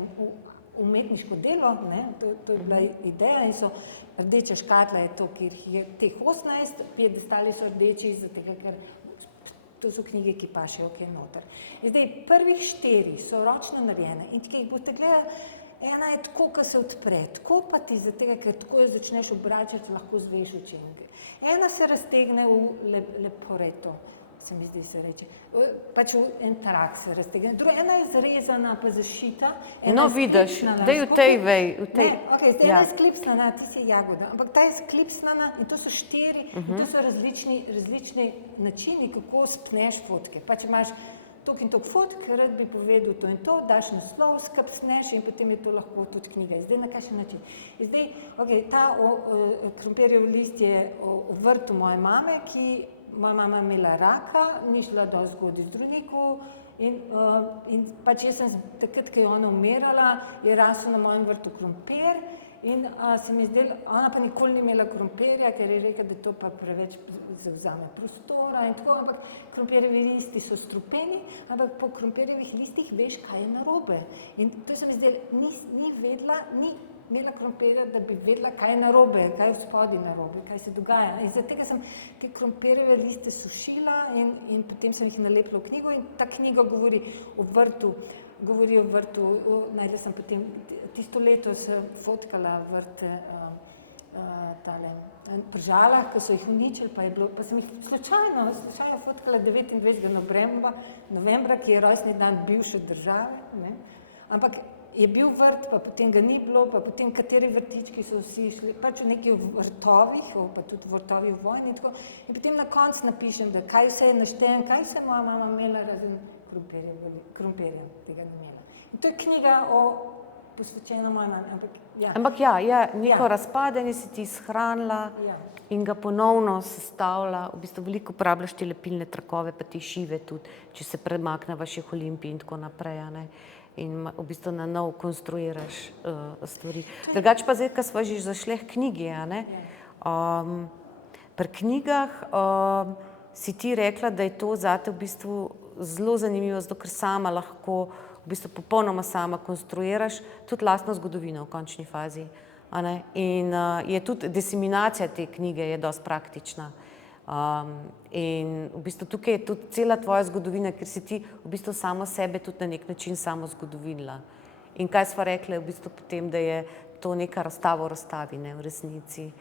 umetniško delo, ne, to je bila ideja in so rdeča škatla je to, kjer je teh 18, piedestali so rdeči, zaradi tega, ker to so knjige, ki pašejo kaj noter. In zdaj, prvih 4 so ročno narejene in ki jih boste gledali, ena je tako, ko se odpre, tako pa ti zaradi tega, ker tako jo začneš obračati, lahko zveš učenke. Ena se raztegne v leporeto, se mi zdi se reče, pač v en trak se raztegne, druga, ena je zrezana pa zašita, No, vidiš, daj v tej vej, zdaj ena je sklipsnana, ti si jagoda, ampak ta je sklipsnana in to so 4, in to so različni načini, kako spneš fotke. Pač imaš toliko in toliko fotk, rad bi povedal to in to, daš naslov, skup sneš in potem je to lahko tudi knjiga. Zdaj na kakšen način. In zdaj, ta Krompirjev list je o vrtu moje mame, moja mama je imela raka, ni šla dosti zgodaj zdravniku in pač jaz sem takrat, ko je ona umirala, je rasel na mojem vrtu krompir In se mi je zdelo, ona pa nikoli ni imela krompirja, ker je rekla, da to pa preveč zavzame prostora in tako, ampak krompirjevi listi so strupeni, ampak po krompirjevih listih veš, kaj je narobe. In to se mi zdelo, ni vedela, ni imela krompirja, da bi vedela, kaj je narobe, kaj je v spodaj narobe, kaj se dogaja. In zaradi tega sem te krompirjeve liste sušila in potem sem jih nalepila v knjigo in ta knjiga govori o vrtu, najdela sem potem, tisto leto sem fotkala vrt pri Žalah, ko so jih uničili, pa sem jih slučajno fotkala 29. novembra, ki je rojstni dan bivše države, ne. Ampak je bil vrt, pa potem ga ni bilo, pa potem kateri vrtički so vsi šli, pač v nekih vrtovih, pa tudi vrtovi v vojni in tako. In potem na koncu napišem, da kaj vse naštejem, kaj vse moja mama imela razen krompirja, tega ni imela. In to je knjiga posvečena moja mami, Ampak ja, neko razpadanje si ti shranila in ga ponovno sestavlja, v bistvu veliko uporabljaš te lepilne trakove, pa te šive tudi, če se premakneva še v Olimpiji in tako naprej, ne? In v bistvu na nov konstruiraš stvari. Drugače pa zdaj, ko sva že zašle k knjigi, ne? Pri knjigah si ti rekla, da je to zate v bistvu zelo zanimivo, zato ker sama lahko v bistvu popolnoma sama konstruiraš tudi lastno zgodovino v končni fazi, a ne? In je tudi diseminacija te knjige je dosti praktična. In v bistvu tukaj je tudi cela tvoja zgodovina, ker si ti v bistvu samo sebe tudi na nek način samo zgodovinila. In kaj sva rekla v bistvu potem, da je to neka razstava v razstavi, ne, v resnici.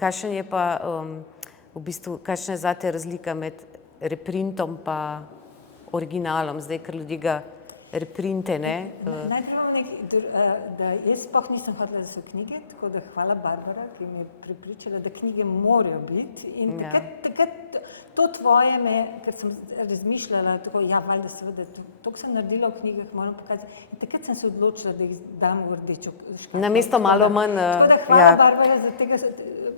Kakšen je pa v bistvu, kakšna je zate razlika med reprintom pa originalom, zdaj, ker ljudje ga reprinte, ne? Najprej imam da jaz sploh nisem hotela, da so knjige, tako da hvala Barbara, ki me je prepričala, da knjige morajo biti. In takrat to tvoje ker sem razmišljala tako, valjda seveda, to sem naredila v knjigah, moram pokazati. In takrat sem se odločila, da jih dam v rdečo škatlo. Namesto malo manj, Tako da hvala Barbara za tega,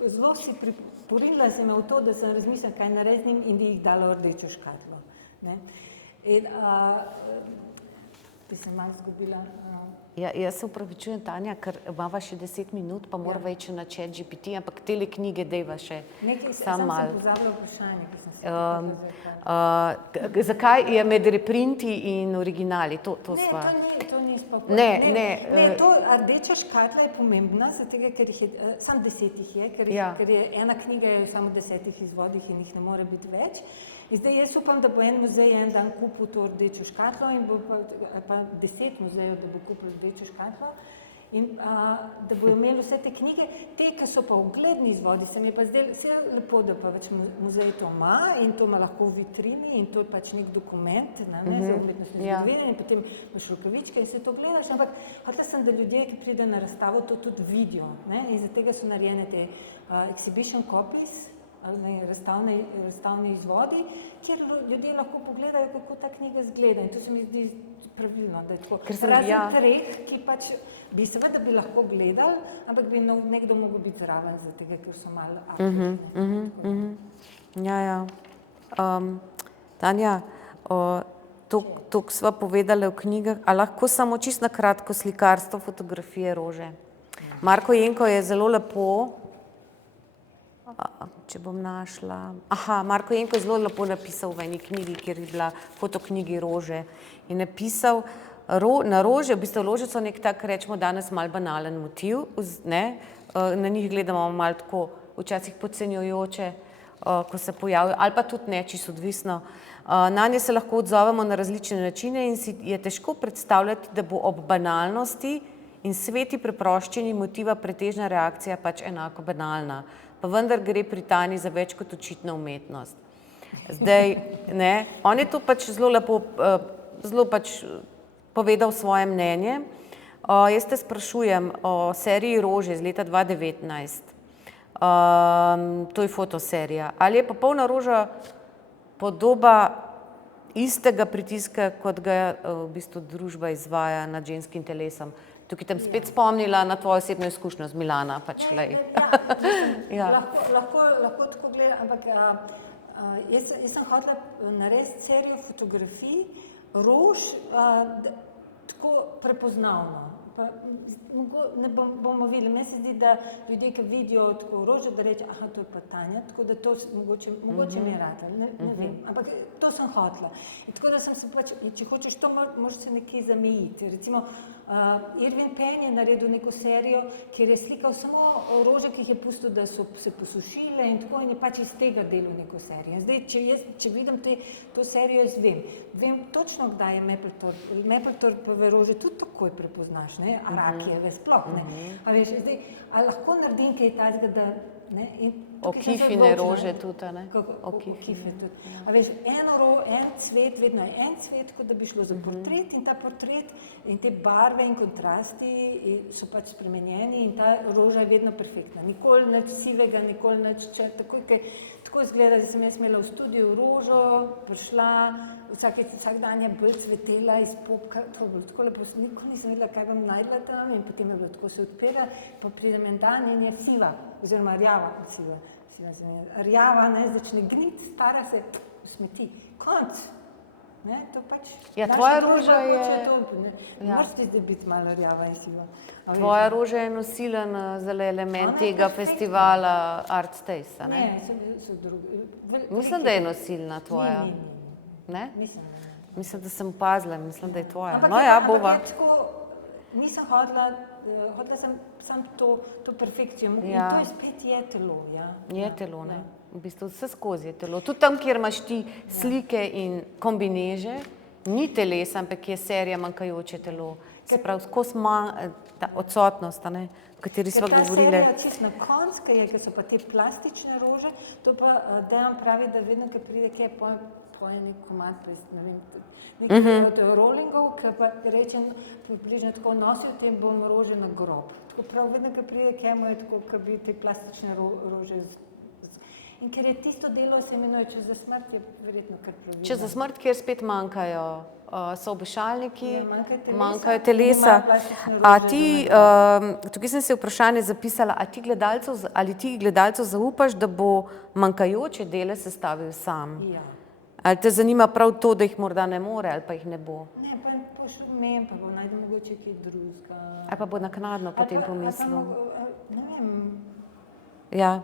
zelo si priporila se me v to, da sem razmišljala, kaj narediti z njim in bi jih dala v rdečo škatlo, ne. In bi se malo zgubila. Jaz se opravičujem, Tanja, ker imava še 10 minut, pa morava iti na ChatGPT, ampak tele knjige dejva še samo malo. Sam sem pozabila vprašanje, ki sem se Zakaj je med reprinti in originali? To sva... To ni sploh. Ne. To rdeča škatla je pomembna, zato ker jih je, samo 10 jih je, ker je ena knjiga je v samo 10 izvodih in jih ne more biti več. In zdaj jaz upam, da bo en muzej en dan kupil to rdečo škatlo in bo pa 10 muzejev, da bo kupil rdečo škatlo in da bojo imeli vse te knjige. Te, ki so pa ugledni izvodi, se mi je pa zdelo vse lepo, da pa več muzej to ima in to ima lahko v vitrini in to je pač nek dokument, ne, za umetnostne zgodovine in potem imaš rokavičke in se to gledaš, ampak hotela sem, da ljudje, ki pridejo na razstavo, to tudi vidijo, ne, in zaradi tega so narejene te exhibition copies, razstavni izvodi, kjer ljudje lahko pogledajo, kako ta knjiga izgleda in to se mi zdi pravilno, da je tako. Razen treh, ki pač bi seveda bi lahko gledali, ampak bi nekdo mogel biti zraven za tega, ker so malo avtorski. Tanja, toliko sva povedali o knjigah, a lahko samo čisto na kratko slikarstvo, fotografije, rože. Marko Jenko je zelo lepo, če bom našla, Marko Jenko je zelo lepo napisal v eni knjigi, kjer je bila fotoknjigi rože. In napisal, na rože, v bistvu rože so nek tak, rečemo danes malo banalen motiv, ne, na njih gledamo malo tako včasih podcenjujoče, ko se pojavijo, ali pa tudi ne, čisto odvisno. Nanje se lahko odzovemo na različne načine in si je težko predstavljati, da bo ob banalnosti in sveti preproščini motiva pretežna reakcija pač enako banalna. Pa vendar gre pri Tanji za več kot očitno umetnost. Zdaj, ne, on je to pač zelo lepo, zelo pač povedal svoje mnenje. Jaz te sprašujem o seriji Rože iz leta 2019. To je fotoserija. Ali je popolna roža podoba istega pritiska, kot ga v bistvu družba izvaja nad ženskim telesom? Tukaj tam spet spomnila na tvojo osebno izkušnjo z Milana, pač lej. Lahko tako gledam, ampak jaz sem hotela narediti serijo fotografij rož tako prepoznavno. Pa, bomo videli. Meni se zdi, da ljudje, ki vidijo tako rožo, da reče, aha, to je pa Tanja, tako da to mogoče mi je rata, ne vem, ampak to sem hotela. In tako da sem se pač, če hočeš to, moraš se nekje zamejiti. Recimo, Irving Penn je naredil neko serijo, kjer je slikal samo rože, ki jih je pustil, da so se posušile in tako, in je pač iz tega delal neko serijo. In zdaj, če vidim to serijo, jaz vem točno, kdaj je Mapplethorpove rože tudi takoj prepoznaš, ne, a rakijeve sploh, ne. A veš, zdaj, a lahko naredim kaj takega, da, ne, in Okifine rože tudi, ne? Okife tudi. A veš, en cvet, vedno je en cvet, kot da bi šlo za portret, in ta portret in te barve in kontrasti so pač spremenjeni in ta roža je vedno perfektna. Nikoli nič sivega, nikoli nič tako izgleda, da sem jaz imela v studiu rožo, prišla, vsak dan je bolj cvetela iz popka, to je bilo tako lepo, nikoli nisem vedela, kaj bom najdla tam, in potem je bilo tako, se odpira, pa pridem en dan in je siva, oziroma rjava, ne, začne gniti, stara se, smeti, konc. Ne, to pač, ja, tvoja roža je, moraš ti zdaj biti malo rjava in siva. Tvoja roža je nosilen element tega festivala Art Taste, ne? Ne, so drugi. Mislim, da je nosilna tvoja. Ne? Mislim, da sem opazila, mislim, da je tvoja. No ja, bova. Nisem hodila sem samo to perfekcijo, in to spet je telo, ja. Je telo, ne? V bistvu vse skozi je telo. Tudi tam, kjer imaš ti slike in kombineže, ni telesa, ampak je serija manjkajoče telo. Se pravi, skozi ta odsotnost, ne, o kateri sva govorili. Ker ta serija čisto na koncu, ker so pa te plastične rože, to pa Dejan pravi, da vedno, ko pride kje, poje nek komad, ne vem, nekaj od rollingov, ki pa rečem, približno tako nosil, tem bom rože na grob. Tako prav, vedno, ko pride kje, mu je tako, ko bi te plastične rože. In ker je tisto delo, se imenuje Čez za smrt, je verjetno kar pravilno. Čez za smrt, kjer spet manjkajo soobešalniki, manjkajo telesa. A ti, tukaj sem si vprašanje zapisala, ali ti gledalcev zaupaš, da bo manjkajoče dele sestavil sam? Ja. Ali te zanima prav to, da jih morda ne more, ali pa jih ne bo? Ne, pa pošel mem, pa bo najde mogoče kaj drugega. Ali pa bo naknadno potem pomislil? Ne vem. Ja.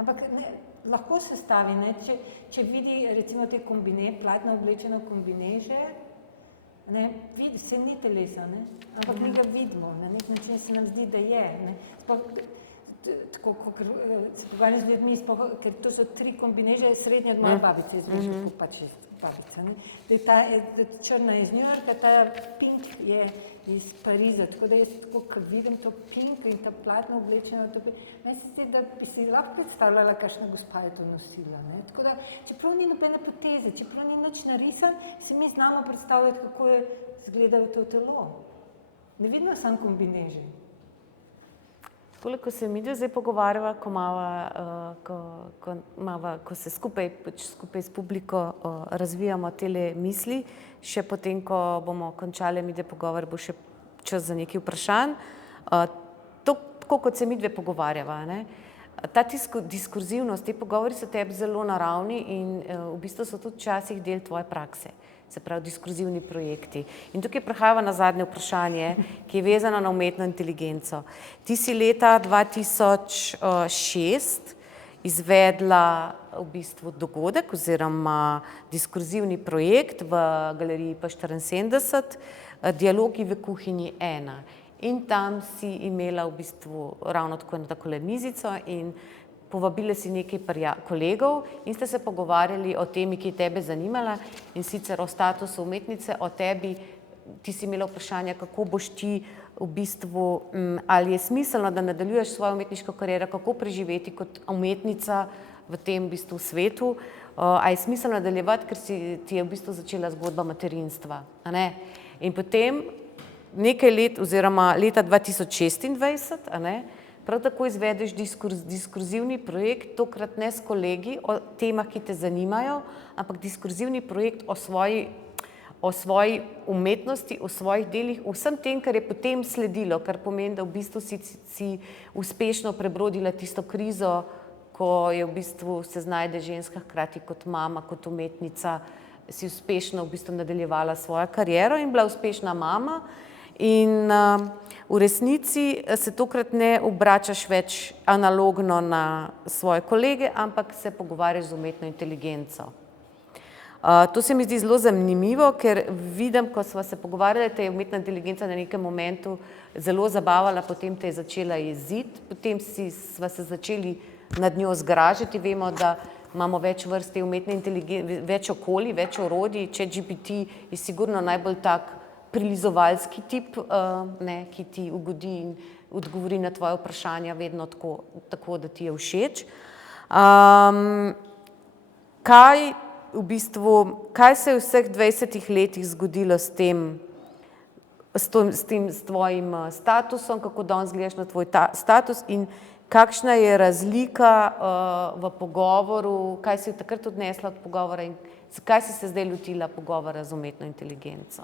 Ampak ne, lahko sestavi, ne, če vidi recimo te platno oblečeno kombineže, ne, vse ni telesa, ne, ampak mi ga vidimo, na nek način se nam zdi, da je, ne. Tako, ko se pogovarjam z ljudmi, ker to so 3 kombineže, srednje od moje babice, jaz veš, kako pač je babica, ne. Ta črna je iz New Yorka, ta pink je iz Pariza, tako da jaz tako, ko vidim to pink in ta platno oblečeno, meni se zdi, da bi si lahko predstavljala, kakšna gospa je to nosila, ne. Tako da, čeprav ni nobene poteze, čeprav ni nič narisan, si mi znamo predstavljati, kako je izgledalo to telo. Ne vidimo samo kombineže. Ko se midve zdaj pogovarjava, ko se skupaj s publiko razvijamo tele misli, še potem, ko bomo končali midve pogovor, bo še čas za nekaj vprašanj. Tako kot se midve pogovarjava, ne? Ta diskurzivnost, te pogovori so tebi zelo naravni in v bistvu so tudi včasih del tvoje prakse. Se pravi, diskurzivni projekti. In tukaj prehajava na zadnje vprašanje, ki je vezano na umetno inteligenco. Ti si leta 2006 izvedla v bistvu dogodek oziroma diskurzivni projekt v galeriji Pa74, Dialogi v kuhinji 1. In tam si imela v bistvu ravno takole mizico in povabili si nekaj kolegov in ste se pogovarjali o temi, ki je tebe zanimala, in sicer o statusu umetnice, o tebi. Ti si imela vprašanje, kako boš ti v bistvu, ali je smiselno, da nadaljuješ svojo umetniško kariero, kako preživeti kot umetnica v tem v bistvu svetu, a je smiselno nadaljevati, ker ti je v bistvu začela zgodba materinstva, a ne? In potem nekaj let oziroma leta 2026, a ne, prav tako izvedeš diskurzivni projekt, tokrat ne s kolegi o temah, ki te zanimajo, ampak diskurzivni projekt o svoji umetnosti, o svojih delih, vsem tem, kar je potem sledilo, kar pomeni, da v bistvu si uspešno prebrodila tisto krizo, ko je v bistvu se znajde ženska hkrati kot mama, kot umetnica, si uspešno v bistvu nadaljevala svojo kariero in bila uspešna mama. In v resnici se tokrat ne obračaš več analogno na svoje kolege, ampak se pogovarjaš z umetno inteligenco. To se mi zdi zelo zanimivo, ker vidim, ko sva se pogovarjala, te je umetna inteligenca na nekem momentu zelo zabavala, potem te je začela jeziti, potem sva se začeli nad njo zgražati. Vemo, da imamo več vrst te umetne inteligence, več okolij, več orodij. ChatGPT je sigurno najbolj tak prilizovalski tip, ki ti ugodi in odgovori na tvoje vprašanja vedno tako, da ti je všeč. Kaj se je v vseh 20 letih zgodilo s tvojim statusom, kako danes gledaš na tvoj status in kakšna je razlika v pogovoru, kaj si takrat odnesla od pogovora in zakaj si se zdaj lotila pogovora z umetno inteligenco?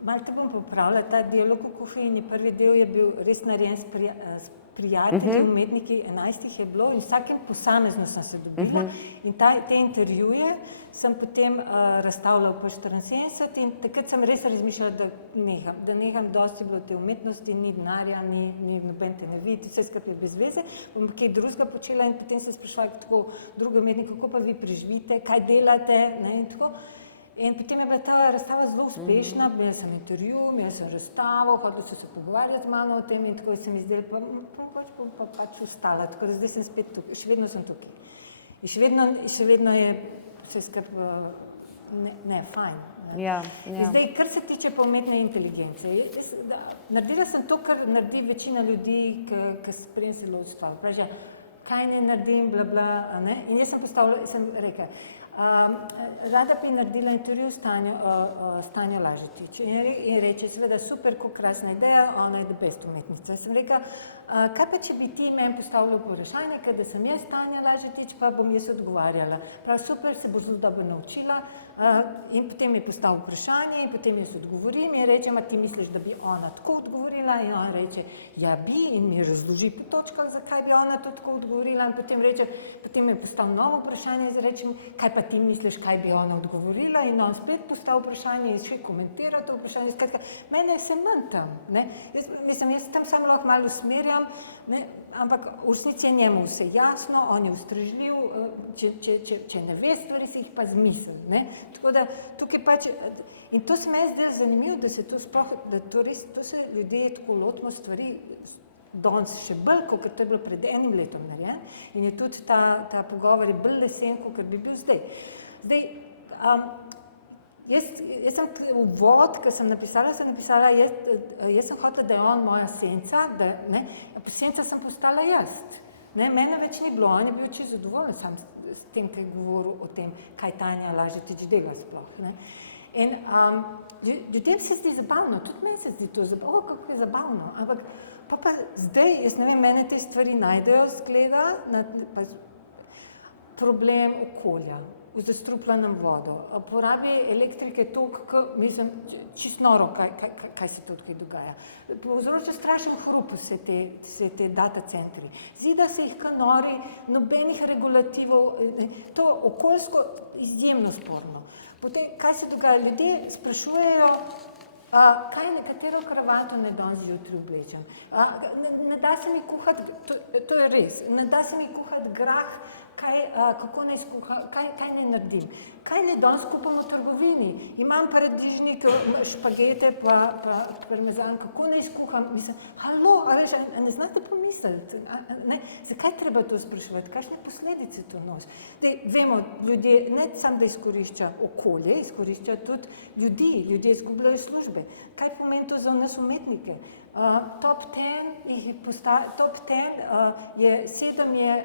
Malo te bom popravila, ta dialog o kofeini, prvi del je bil res narejen s prijatelji, umetniki, 11 je bilo in vsakem posamezno sem se dobila in te intervjuje sem potem razstavila v 74 in takrat sem res razmišljala, da neham, dosti bilo te umetnosti, ni denarja, ni noben te ne vidi, vse skupaj je brez veze, bom kaj drugega počela in potem se sprašvala tako druge umetnike, kako pa vi preživite, kaj delate, ne, in tako. In potem je bila ta razstava zelo uspešna, imela sem intervju, imela sem razstavo, hoteli so se pogovarjati z mano o tem in tako se mi zdelo, pa pač ostala, tako da zdaj sem spet tukaj, še vedno sem tukaj. In še vedno je vse skupaj fajn. Ja. Zdaj, kar se tiče pa umetne inteligence, naredila sem to, kar naredi večina ljudi, ki sprem se ločstva. Pravi, kaj ne naredim, bla, bla, ne? In jaz sem rekla, rada bi naredila intervju s Tanjo Lažetič in reče, seveda super, kako krasna ideja, ona je the best umetnica. Sem rekla, kaj pa če bi ti meni postavila vprašanje, da sem jaz Tanja Lažetič, pa bom jaz odgovarjala. Prav super, se bo zelo dobro naučila in potem mi postavila vprašanje in potem jaz odgovorim in reče, ti misliš, da bi ona tako odgovorila in ona reče, ja bi in mi razloži po točkah, zakaj bi ona to tako odgovorila in potem reče, potem mi postavila novo vprašanje in rečem, kaj pa ti misliš, kaj bi ona odgovorila in on spet postavil vprašanje in še komentira to vprašanje. Skratka, mene je se manj tam, ne. Jaz tam samo lahko malo usmerjam, ne, ampak v resnici je njemu vse jasno, on je ustrežljiv, če ne ve stvari, si jih pa zmisli, ne. Tako da tukaj pač, in to se meni zdelo zanimivo, da se to sploh, da to res, to se ljudje tako lotimo stvari, danes še bolj, kot to je bilo pred enim letom narejen in je tudi ta pogovor je bolj lesen, kot bi bil zdaj. Zdaj, jaz sem uvod, ko sem napisala, jaz sem hotela, da je on moja senca, da, ne, senca sem postala jaz. Ne, mene več ni bilo, on je bil čisto zadovoljen sam s tem, kaj je govoril o tem, kaj Tanja Lažetič dela sploh, ne. In ljudem se zdi zabavno, tudi meni se zdi to zabavno, kako je zabavno, ampak pa zdaj, jaz ne vem, mene te stvari najdejo, zgleda, problem okolja, v zastrupljenem vodo, porabi elektrike toliko, mislim, čisto noro, kaj se tukaj dogaja. Povzroča strašen hrup vse te data centri. Zida se jih kar nori, nobenih regulativov, to okoljsko izjemno sporno. Potem, kaj se dogaja? Ljudje sprašujejo, kaj nekatero kravato ne danes zjutraj oblečem. Ne da se mi kuhati, to je res, ne da se mi kuhati grah, kako naj skuham, kaj naj naredim. Kaj naj danes kupam v trgovini? Imam paradižnik, špagete pa parmezan, kako naj skuham? Mislim, halo, a ne znate pomisliti? Zakaj treba to spraševati? Kakšne posledice to nosi? Vemo, ljudje ne samo, da izkorišča okolje, izkorišča tudi ljudje izgubljajo službe. Kaj pomeni to za nas umetnike? Top 10 je 7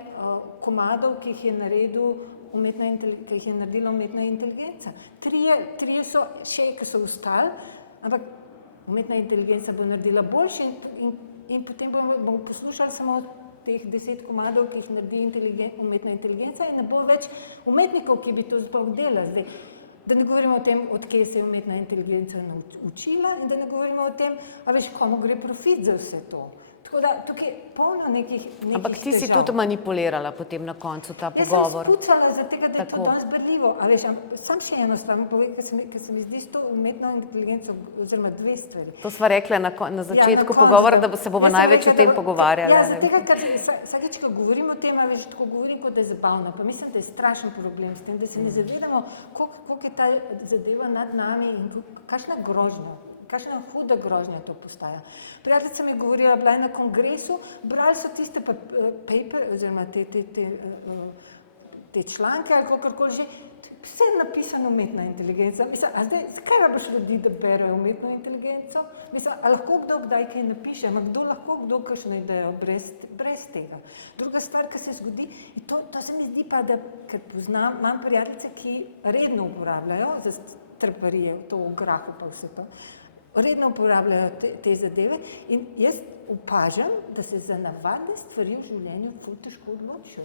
komadov, ki jih je naredila umetna inteligenca. Trije so še, ki so ostali, ampak umetna inteligenca bo naredila boljše in potem bomo poslušali samo teh 10 komadov, ki jih naredi umetna inteligenca in ne bo več umetnikov, ki bi to sploh delali. Da ne govorimo o tem, od kje se je umetna inteligenca učila in da ne govorimo o tem, a veš, komu gre profit za vse to. Tako da tukaj je polno nekih Ampak ti si težav. tudi manipulirala potem na koncu ta Jaz pogovor. sem spucala za tega, da je Tako. to danes berljivo. A veš, sam še eno stvar povem, ker se mi zdi s to umetno inteligenco, oziroma dve stvari. To sva rekla na začetku koncu. pogovora, da se bova Jaz sem največ o rekla, tem pogovarjali. Ja, ne zaradi vem. tega, ker vsakič, ko govorim o tem, a veš, tako govorim, kot da je zabavno. Pa mislim, da je strašen problem s tem, da se ne zavedamo, koliko je ta zadeva nad nami in kakšna grožnja. Kakšna huda grožnja to postaja. Prijateljica mi je govorila, bila je na kongresu, brali so tiste paper, oziroma te članke ali kakorkoli že, vse je napisano umetna inteligenca. Mislim, a zdaj, zakaj rabiš ljudi, da berejo umetno inteligenco? Mislim, a lahko kdo kdaj kaj napiše, ampak kdo lahko kdo kakšno idejo brez tega. Druga stvar, ki se zgodi, in to se mi zdi pa, da, ker poznam, imam prijateljice, ki redno uporabljajo za trparije, to v grahu pa vse to, redno uporabljajo te zadeve in jaz opažam, da se za navadne stvari v življenju ful težko odločijo.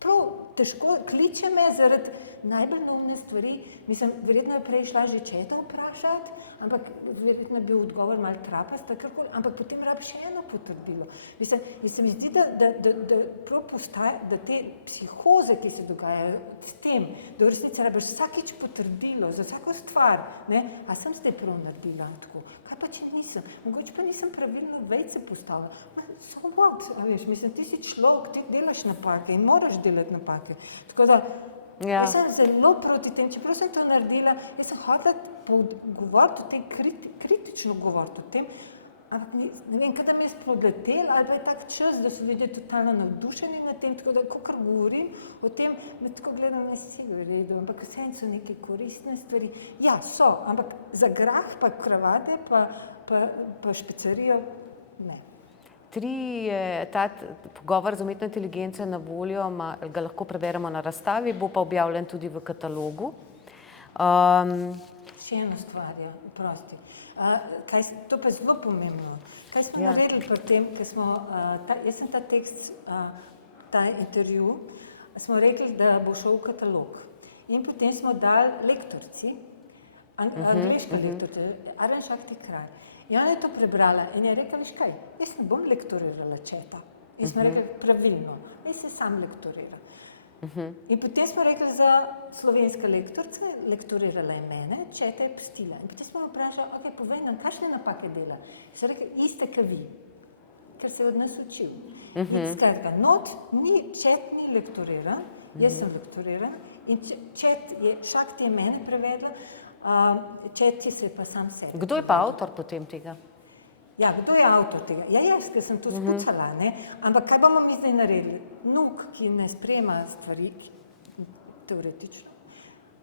Prav težko, kliče me zaradi najbolj neumne stvari, mislim, verjetno je prej šla že četa vprašati, ampak verjetno je bil odgovor malo trapast, takarkoli, ampak potem rabi še eno potrdilo. Mislim, se mi zdi, da prav postaja, da te psihoze, ki se dogajajo s tem, da v resnici rabiš vsakič potrdilo za vsako stvar, ne, a sem zdaj prav naredila tako, kaj pa če nisem, mogoče pa nisem pravilno vejce postavila, so what, a veš, mislim, ti si človek, ti delaš napake in moraš delati napake, tako da jaz sem zelo proti tem, čeprav sem to naredila, jaz sem hotela govoriti o tem, kritično govoriti o tem, ampak ne vem, kada me je spodletel, ali pa je tak čas, da so ljudje totalno navdušeni nad tem, tako da, kakor govorim o tem, me tako gledam, ne si v redu, ampak vseeno so neke koristne stvari. Ja, so, ampak za grah, pa kravate, pa špicarijo, ne. Ta pogovor z umetno inteligenco na voljo, ga lahko preberemo na razstavi, bo pa objavljen tudi v katalogu. Še eno stvar, ja, prosti. To pa je zelo pomembno. Kaj smo naredili pri tem, jaz sem ta tekst, ta intervju, smo rekli, da bo šel v katalog. In potem smo dali lektorici, angleška lektorica, Arlen Šakti Kralj. In ona je to prebrala in je rekla, veš kaj, jaz ne bom lektorirala četa. In smo rekli, pravilno, jaz se sam lektoriram. In potem smo rekli za slovenska lektorica, lektorirala je mene, četa je pustila. In potem smo vprašali, ok, povej nam, kakšne napake dela? In so rekli, iste ka vi, ker se je od nas učil. In skratka, čet ni lektoriran, jaz sem lektoriran in Šakti je mene prevedla, Četi se pa sam sebi. Kdo je pa avtor potem tega? Ja, kdo je avtor tega? Ja, jaz, ker sem to spucala, ne? Ampak kaj bomo mi zdaj naredili? Nuk, ki ne sprejema stvari, teoretično,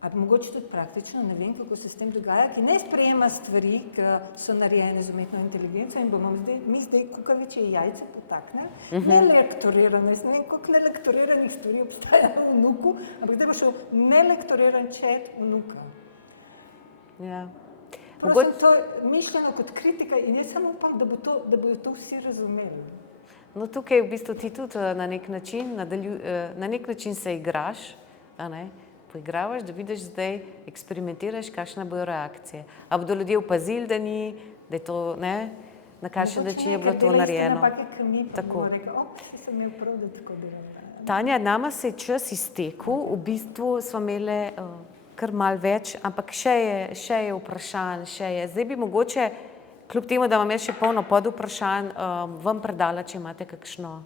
ali mogoče tudi praktično, ne vem, kako se s tem dogaja, ki ne sprejema stvari, ki so narejene z umetno inteligenco in bomo mi zdaj kukavičje jajce potaknili, nelektorirano, jaz ne vem, koliko nelektoriranih stvari obstaja v Nuku, ampak zdaj bo šel nelektoriran čet v Nuka. Ja. Prosim, to je mišljeno kot kritika in jaz samo upam, da bojo to vsi razumeli. No, tukaj v bistvu ti tudi na nek način se igraš, poigravaš, da vidiš zdaj, eksperimentiraš, kakšne bojo reakcije. A bodo ljudje opazili, da je to, ne, na kakšen način je bilo to narejeno. Tako. Sem imel prav, da tako delam. Tanja, nama se je čas iztekel, v bistvu smo imeli kar malo več, ampak še je vprašanj, Zdaj bi mogoče, kljub temu, da imam jaz še polno podvprašanj, vam predala, če imate kakšno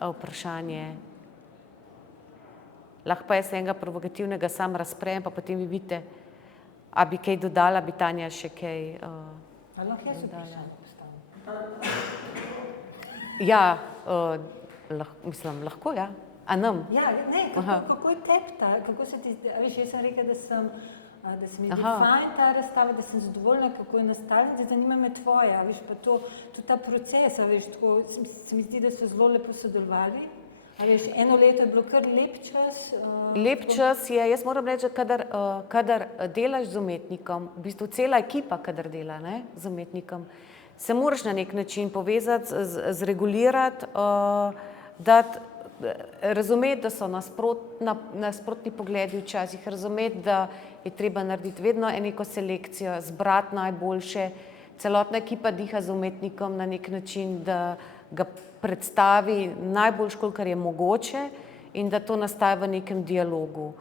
vprašanje. Lahko pa jaz enega provokativnega sam razprejem, pa potem vi vidite, a bi kaj dodala, bi Tanja še kaj lahko jaz vprašanje postavim? Ja, mislim, lahko, ja. A nam? Ja, ne, kako je tepta, kako se ti, veš, jaz sem rekla, da se mi zdi fajn ta razstava, da sem zadovoljna, kako je nastavljena, da zanima me tvoja, veš, pa tudi ta proces, veš, tako, se mi zdi, da so zelo lepo sodelovali, veš, eno leto je bilo kar lep čas. Lep čas je, jaz moram reči, kadar delaš z umetnikom, v bistvu cela ekipa, kadar dela, ne, z umetnikom, se moraš na nek način povezati, zregulirati, razumeti, da so nasprotni pogledi včasih, razumeti, da je treba narediti vedno neko selekcijo, zbrati najboljše, celotna ekipa diha z umetnikom na nek način, da ga predstavi najboljš, kolikor je mogoče in da to nastaja v nekem dialogu.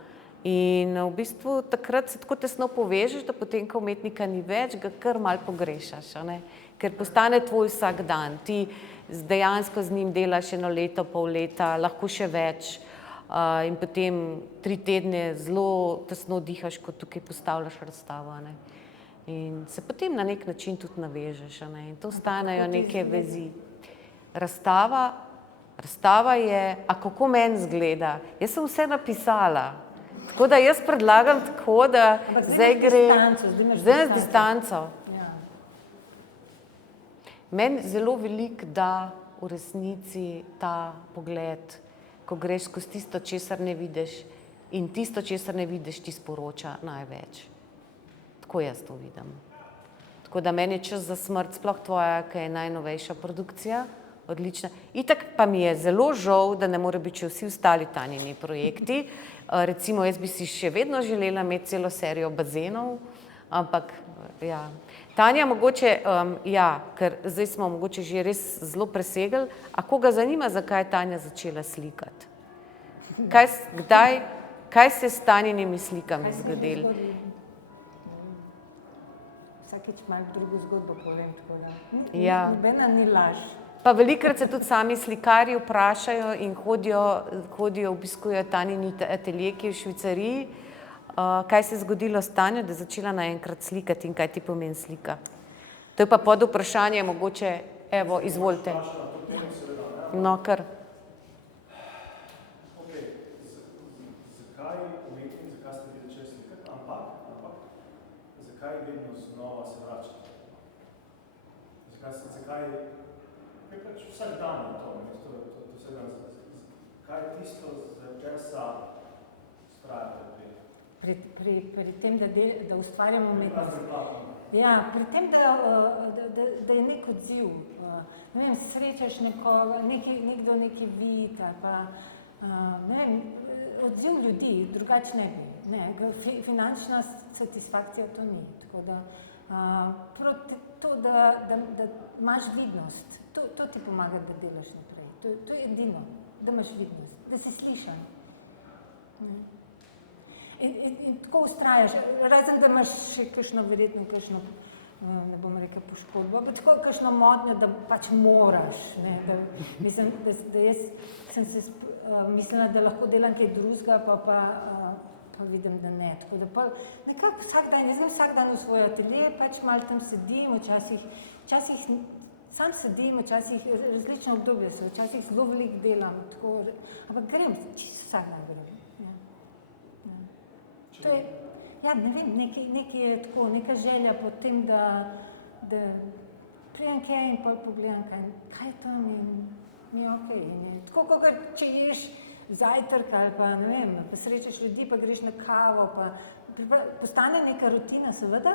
In v bistvu takrat se tako tesno povežeš, da potem, ko umetnika ni več, ga kar malo pogrešaš, a ne? Ker postane tvoj vsak dan. Ti dejansko z njim delaš 1 leto, pol leta, lahko še več in potem 3 tedne zelo tesno dihaš, ko tukaj postavljaš razstavo, a ne? In se potem na nek način tudi navežeš, a ne? In to stanejo neke vezi. Razstava je, a kako meni izgleda. Jaz sem vse napisala. Tako da jaz predlagam tako, da zdaj gre z distanco. Meni zelo veliko da v resnici ta pogled, ko greš skozi tisto, česar ne vidiš in tisto, česar ne vidiš, ti sporoča največ. Tako jaz to vidim. Tako da meni je Čas za smrt, sploh tvoja, ki je najnovejša produkcija, odlična. Itak pa mi je zelo žal, da ne more biti še vsi ostali Tanjini projekti. Recimo, jaz bi si še vedno želela imeti celo serijo bazenov, ampak ja. Tanja, mogoče, ker zdaj smo mogoče že res zelo presegli, a koga zanima, zakaj je Tanja začela slikati? Kaj se je s Tanjinimi slikami zgodilo? Vsakič malo drugo zgodbo povem, tako da nobena ni laž. Pa velikokrat se tudi sami slikarji vprašajo in hodijo, obiskujejo Tanjini atelje, ki je v Švicariji. Kaj se je zgodilo s Tanjo, da je začela naenkrat slikati in kaj ti pomeni slika? To je pa pod vprašanje, mogoče, evo, izvolite. No, kar. Zakaj umetnik, zakaj ste vi začeli slikati, ampak zakaj vedno znova se vračate? Zakaj pač vsak dan je to vsak dan. Kaj je tisto, za česa vztrajate pri tem, da ustvarjamo umetnost? Ja, pri tem, da je nek odziv. Ne vem, srečaš nekoga, nekdo nekaj vidi, pa ne vem, odziv ljudi, drugače ne bi. Finančna satisfakcija to ni. Tako da to, da imaš vidnost, to ti pomaga, da delaš naprej. To je edino, da imaš vidnost, da si slišan. In tako ustrajaš, razen da imaš še verjetno kakšno, ne bom rekel poškodbo, ampak tako kakšno motnjo, da pač moraš. Mislim, da jaz sem se mislila, da lahko delam kaj drugega, pa vidim, da ne. Tako da pa nekako vsak dan, jaz grem vsak dan v svoj atelje, pač malo tam sedim, včasih sam sedim, včasih različne obdobje so, včasih zelo veliko delam, tako, ampak grem, čisto vsak dan grem. To je, ne vem, nekaj je tako, neka želja po tem, da pridem kaj in pogledam, kaj je tam in mi je okej. Tako, kot če ješ zajtrk ali pa, ne vem, pa srečaš ljudi, pa greš na kavo, pa postane neka rutina, seveda.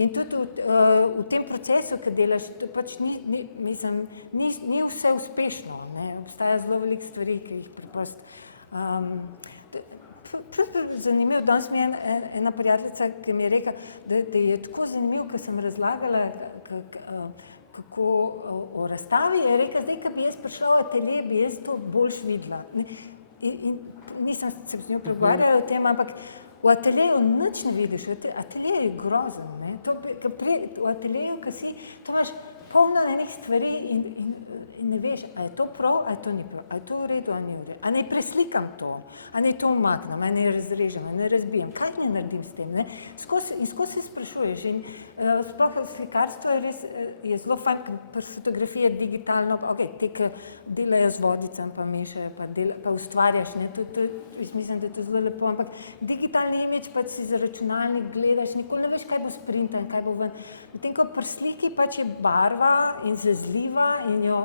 In tudi v tem procesu, ki delaš, to pač ni vse uspešno, ne. Obstaja zelo veliko stvari, ki jih preprosto. Zanimivo, danes mi je ena prijateljica, ki mi je rekla, da je tako zanimivo, ko sem razlagala kako o razstavi, je rekla, zdaj, ko bi jaz prišla v atelje, bi jaz to boljš videla. In nisem se z njo pregovarjala o tem, ampak v ateljeju nič ne vidiš, atelje je grozen. V ateljeju, ko si, to imaš polno enih stvari in ne veš, a je to prav, a je to ni prav, a je to v redu, a ni v redu, a naj preslikam to, a naj to umaknem, a naj razrežem, a naj razbijem, kaj ne naredim s tem, ne? In skozi se sprašuješ in sploh slikarstvo je res, je zelo fajn, pri fotografiji je digitalno, te, ki delajo z vodicami, pa mešajo, pa ustvarjaš, ne, jaz mislim, da je to zelo lepo, ampak digitalni imidž pač si za računalnik gledaš, nikoli ne veš, kaj bo sprintan, kaj bo ven. Potem, ko pri sliki pač je barva in zazljiva in jo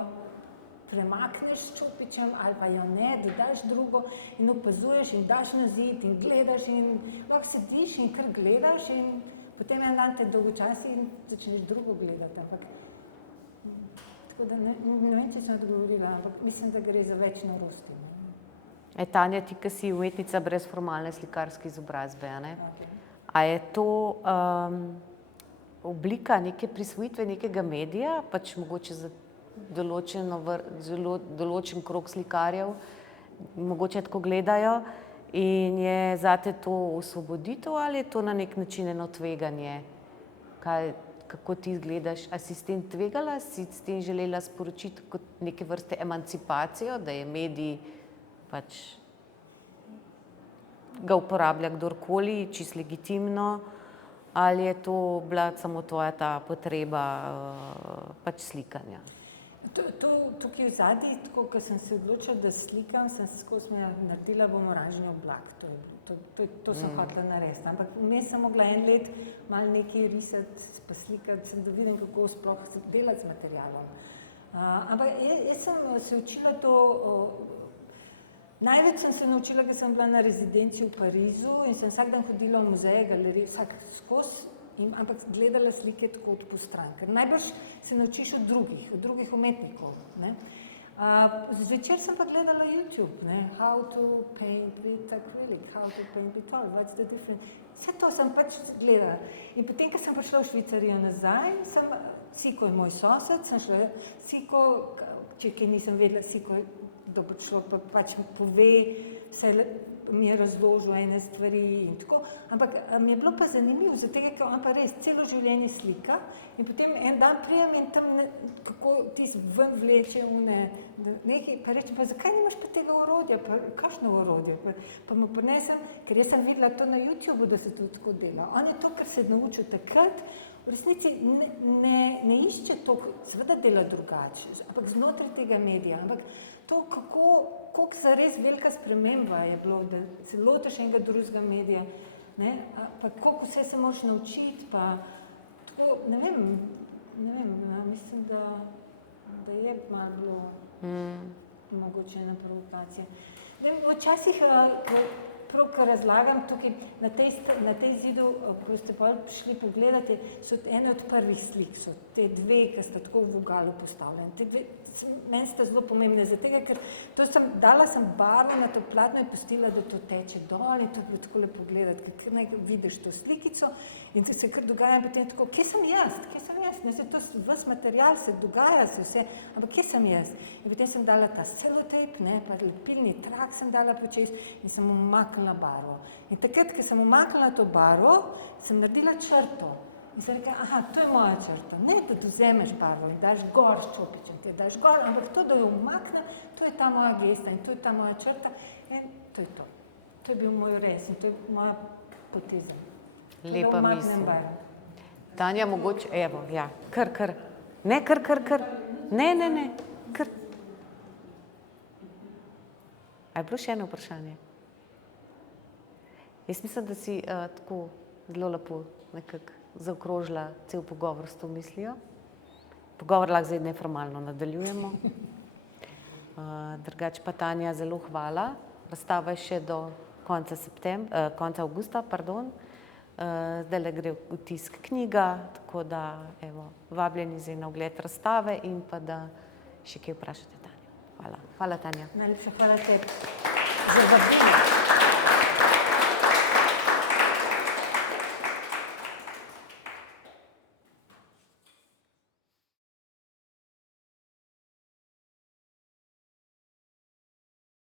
premakneš s čopičem ali pa jo ne, dodaš drugo in opazuješ in daš na zid in gledaš in lahko sediš in kar gledaš in potem en dan te dolgočasi in začneš drugo gledati, ampak tako da ne vem, če sem odgovorila, ampak mislim, da gre za več norosti. Tanja, ti, ki si umetnica brez formalne slikarske izobrazbe, a ne? A je to oblika neke prisvojitve nekega medija, pač mogoče za določen krog slikarjev, mogoče tako gledajo in je zate to osvoboditev ali je to na nek način eno tveganje? Kako ti gledaš? A si s tem tvegala, si s tem želela sporočiti kot neke vrste emancipacijo, da je medij pač ga uporablja kdorkoli, čisto legitimno, ali je to bila samo tvoja ta potreba pač slikanja? Tukaj v zadnji, tako, ko sem se odločila, da slikam, sem skozi naredila bom oranžni oblak. To sem hotela narediti. Ampak vmes sem mogla en let malo nekaj risati, pa slikati, da vidim, kako sploh delati z materialom. Ampak jaz sem se učila to, največ sem se naučila, ker sem bila na rezidenci v Parizu in sem vsak dan hodila v muzeje, galerije, vsak skozi. Ampak gledala slike tako od postran, ker najbrž se naučiš od drugih umetnikov. Zvečer sem pa gledala YouTube, how to paint with acrylic, how to paint with oil, what's the difference. Vse to sem pač gledala. In potem, ko sem prišla v Švicarijo nazaj, Siko je moj sosed, sem šla Siko, če kaj nisem vedela, Siko je dobro človek, pa pač mi pove, vse mi je razložil ene stvari in tako, ampak mi je bilo pa zanimivo, zato ker on pa res celo življenje slika in potem en dan prijem in tam kako tisti ven vleče nekaj, pa reče, pa zakaj nimaš pa tega orodja, pa kakšno orodje, pa mu prinesem, ker jaz sem videla to na YouTubeu, da se to tako dela. On je to, kar se je naučil takrat, v resnici ne išče to, seveda dela drugače, ampak znotraj tega medija, ampak to, koliko zares velika sprememba je bilo, da se lotiš enega drugega medija, pa koliko vse se moraš naučiti, pa tako, ne vem, mislim, da je malo bilo mogoče ena provokacija. Včasih, ko razlagam tukaj na tej zidu, ko ste pa šli pogledati, so ene od prvih slik, so te dve, ki sta tako v vogalu postavljene. Te dve, meni sta zelo pomembne, zato ker dala sem barvo na to platno in pustila, da to teče dol in to je bilo tako lepo gledati, ker naj vidiš to slikico in se kar dogaja potem tako, kje sem jaz? Ves material se dogaja, se vse, ampak kje sem jaz? In potem sem dala ta selotejp, pa lepilni trak sem dala počez in sem umaknila barvo. In takrat, ko sem umaknila to barvo, sem naredila črto. In sem rekla, aha, to je moja črta. Ne, da vzameš barvo in daš gor s čopičem, te daš gor, ampak to, da jo umaknem, to je ta moja gesta in to je ta moja črta in to je to. To je bil moj res in to je moja poteza. Lepa misel. Tanja, mogoče, evo, ja, kar. Ne, kar. Ne, kar. A je bilo še eno vprašanje? Jaz mislim, da si tako zelo lepo nekako zaokrožila cel pogovor s to mislijo. Pogovor lahko zdaj neformalno nadaljujemo. Drugače pa Tanja, zelo hvala. Razstava je še do konca avgusta, zdajle gre v tisk knjiga, tako da evo, vabljeni zdaj na ogled razstave in pa da še kaj vprašate Tanjo. Hvala. Hvala, Tanja. Najlepša hvala tebi za vabilo.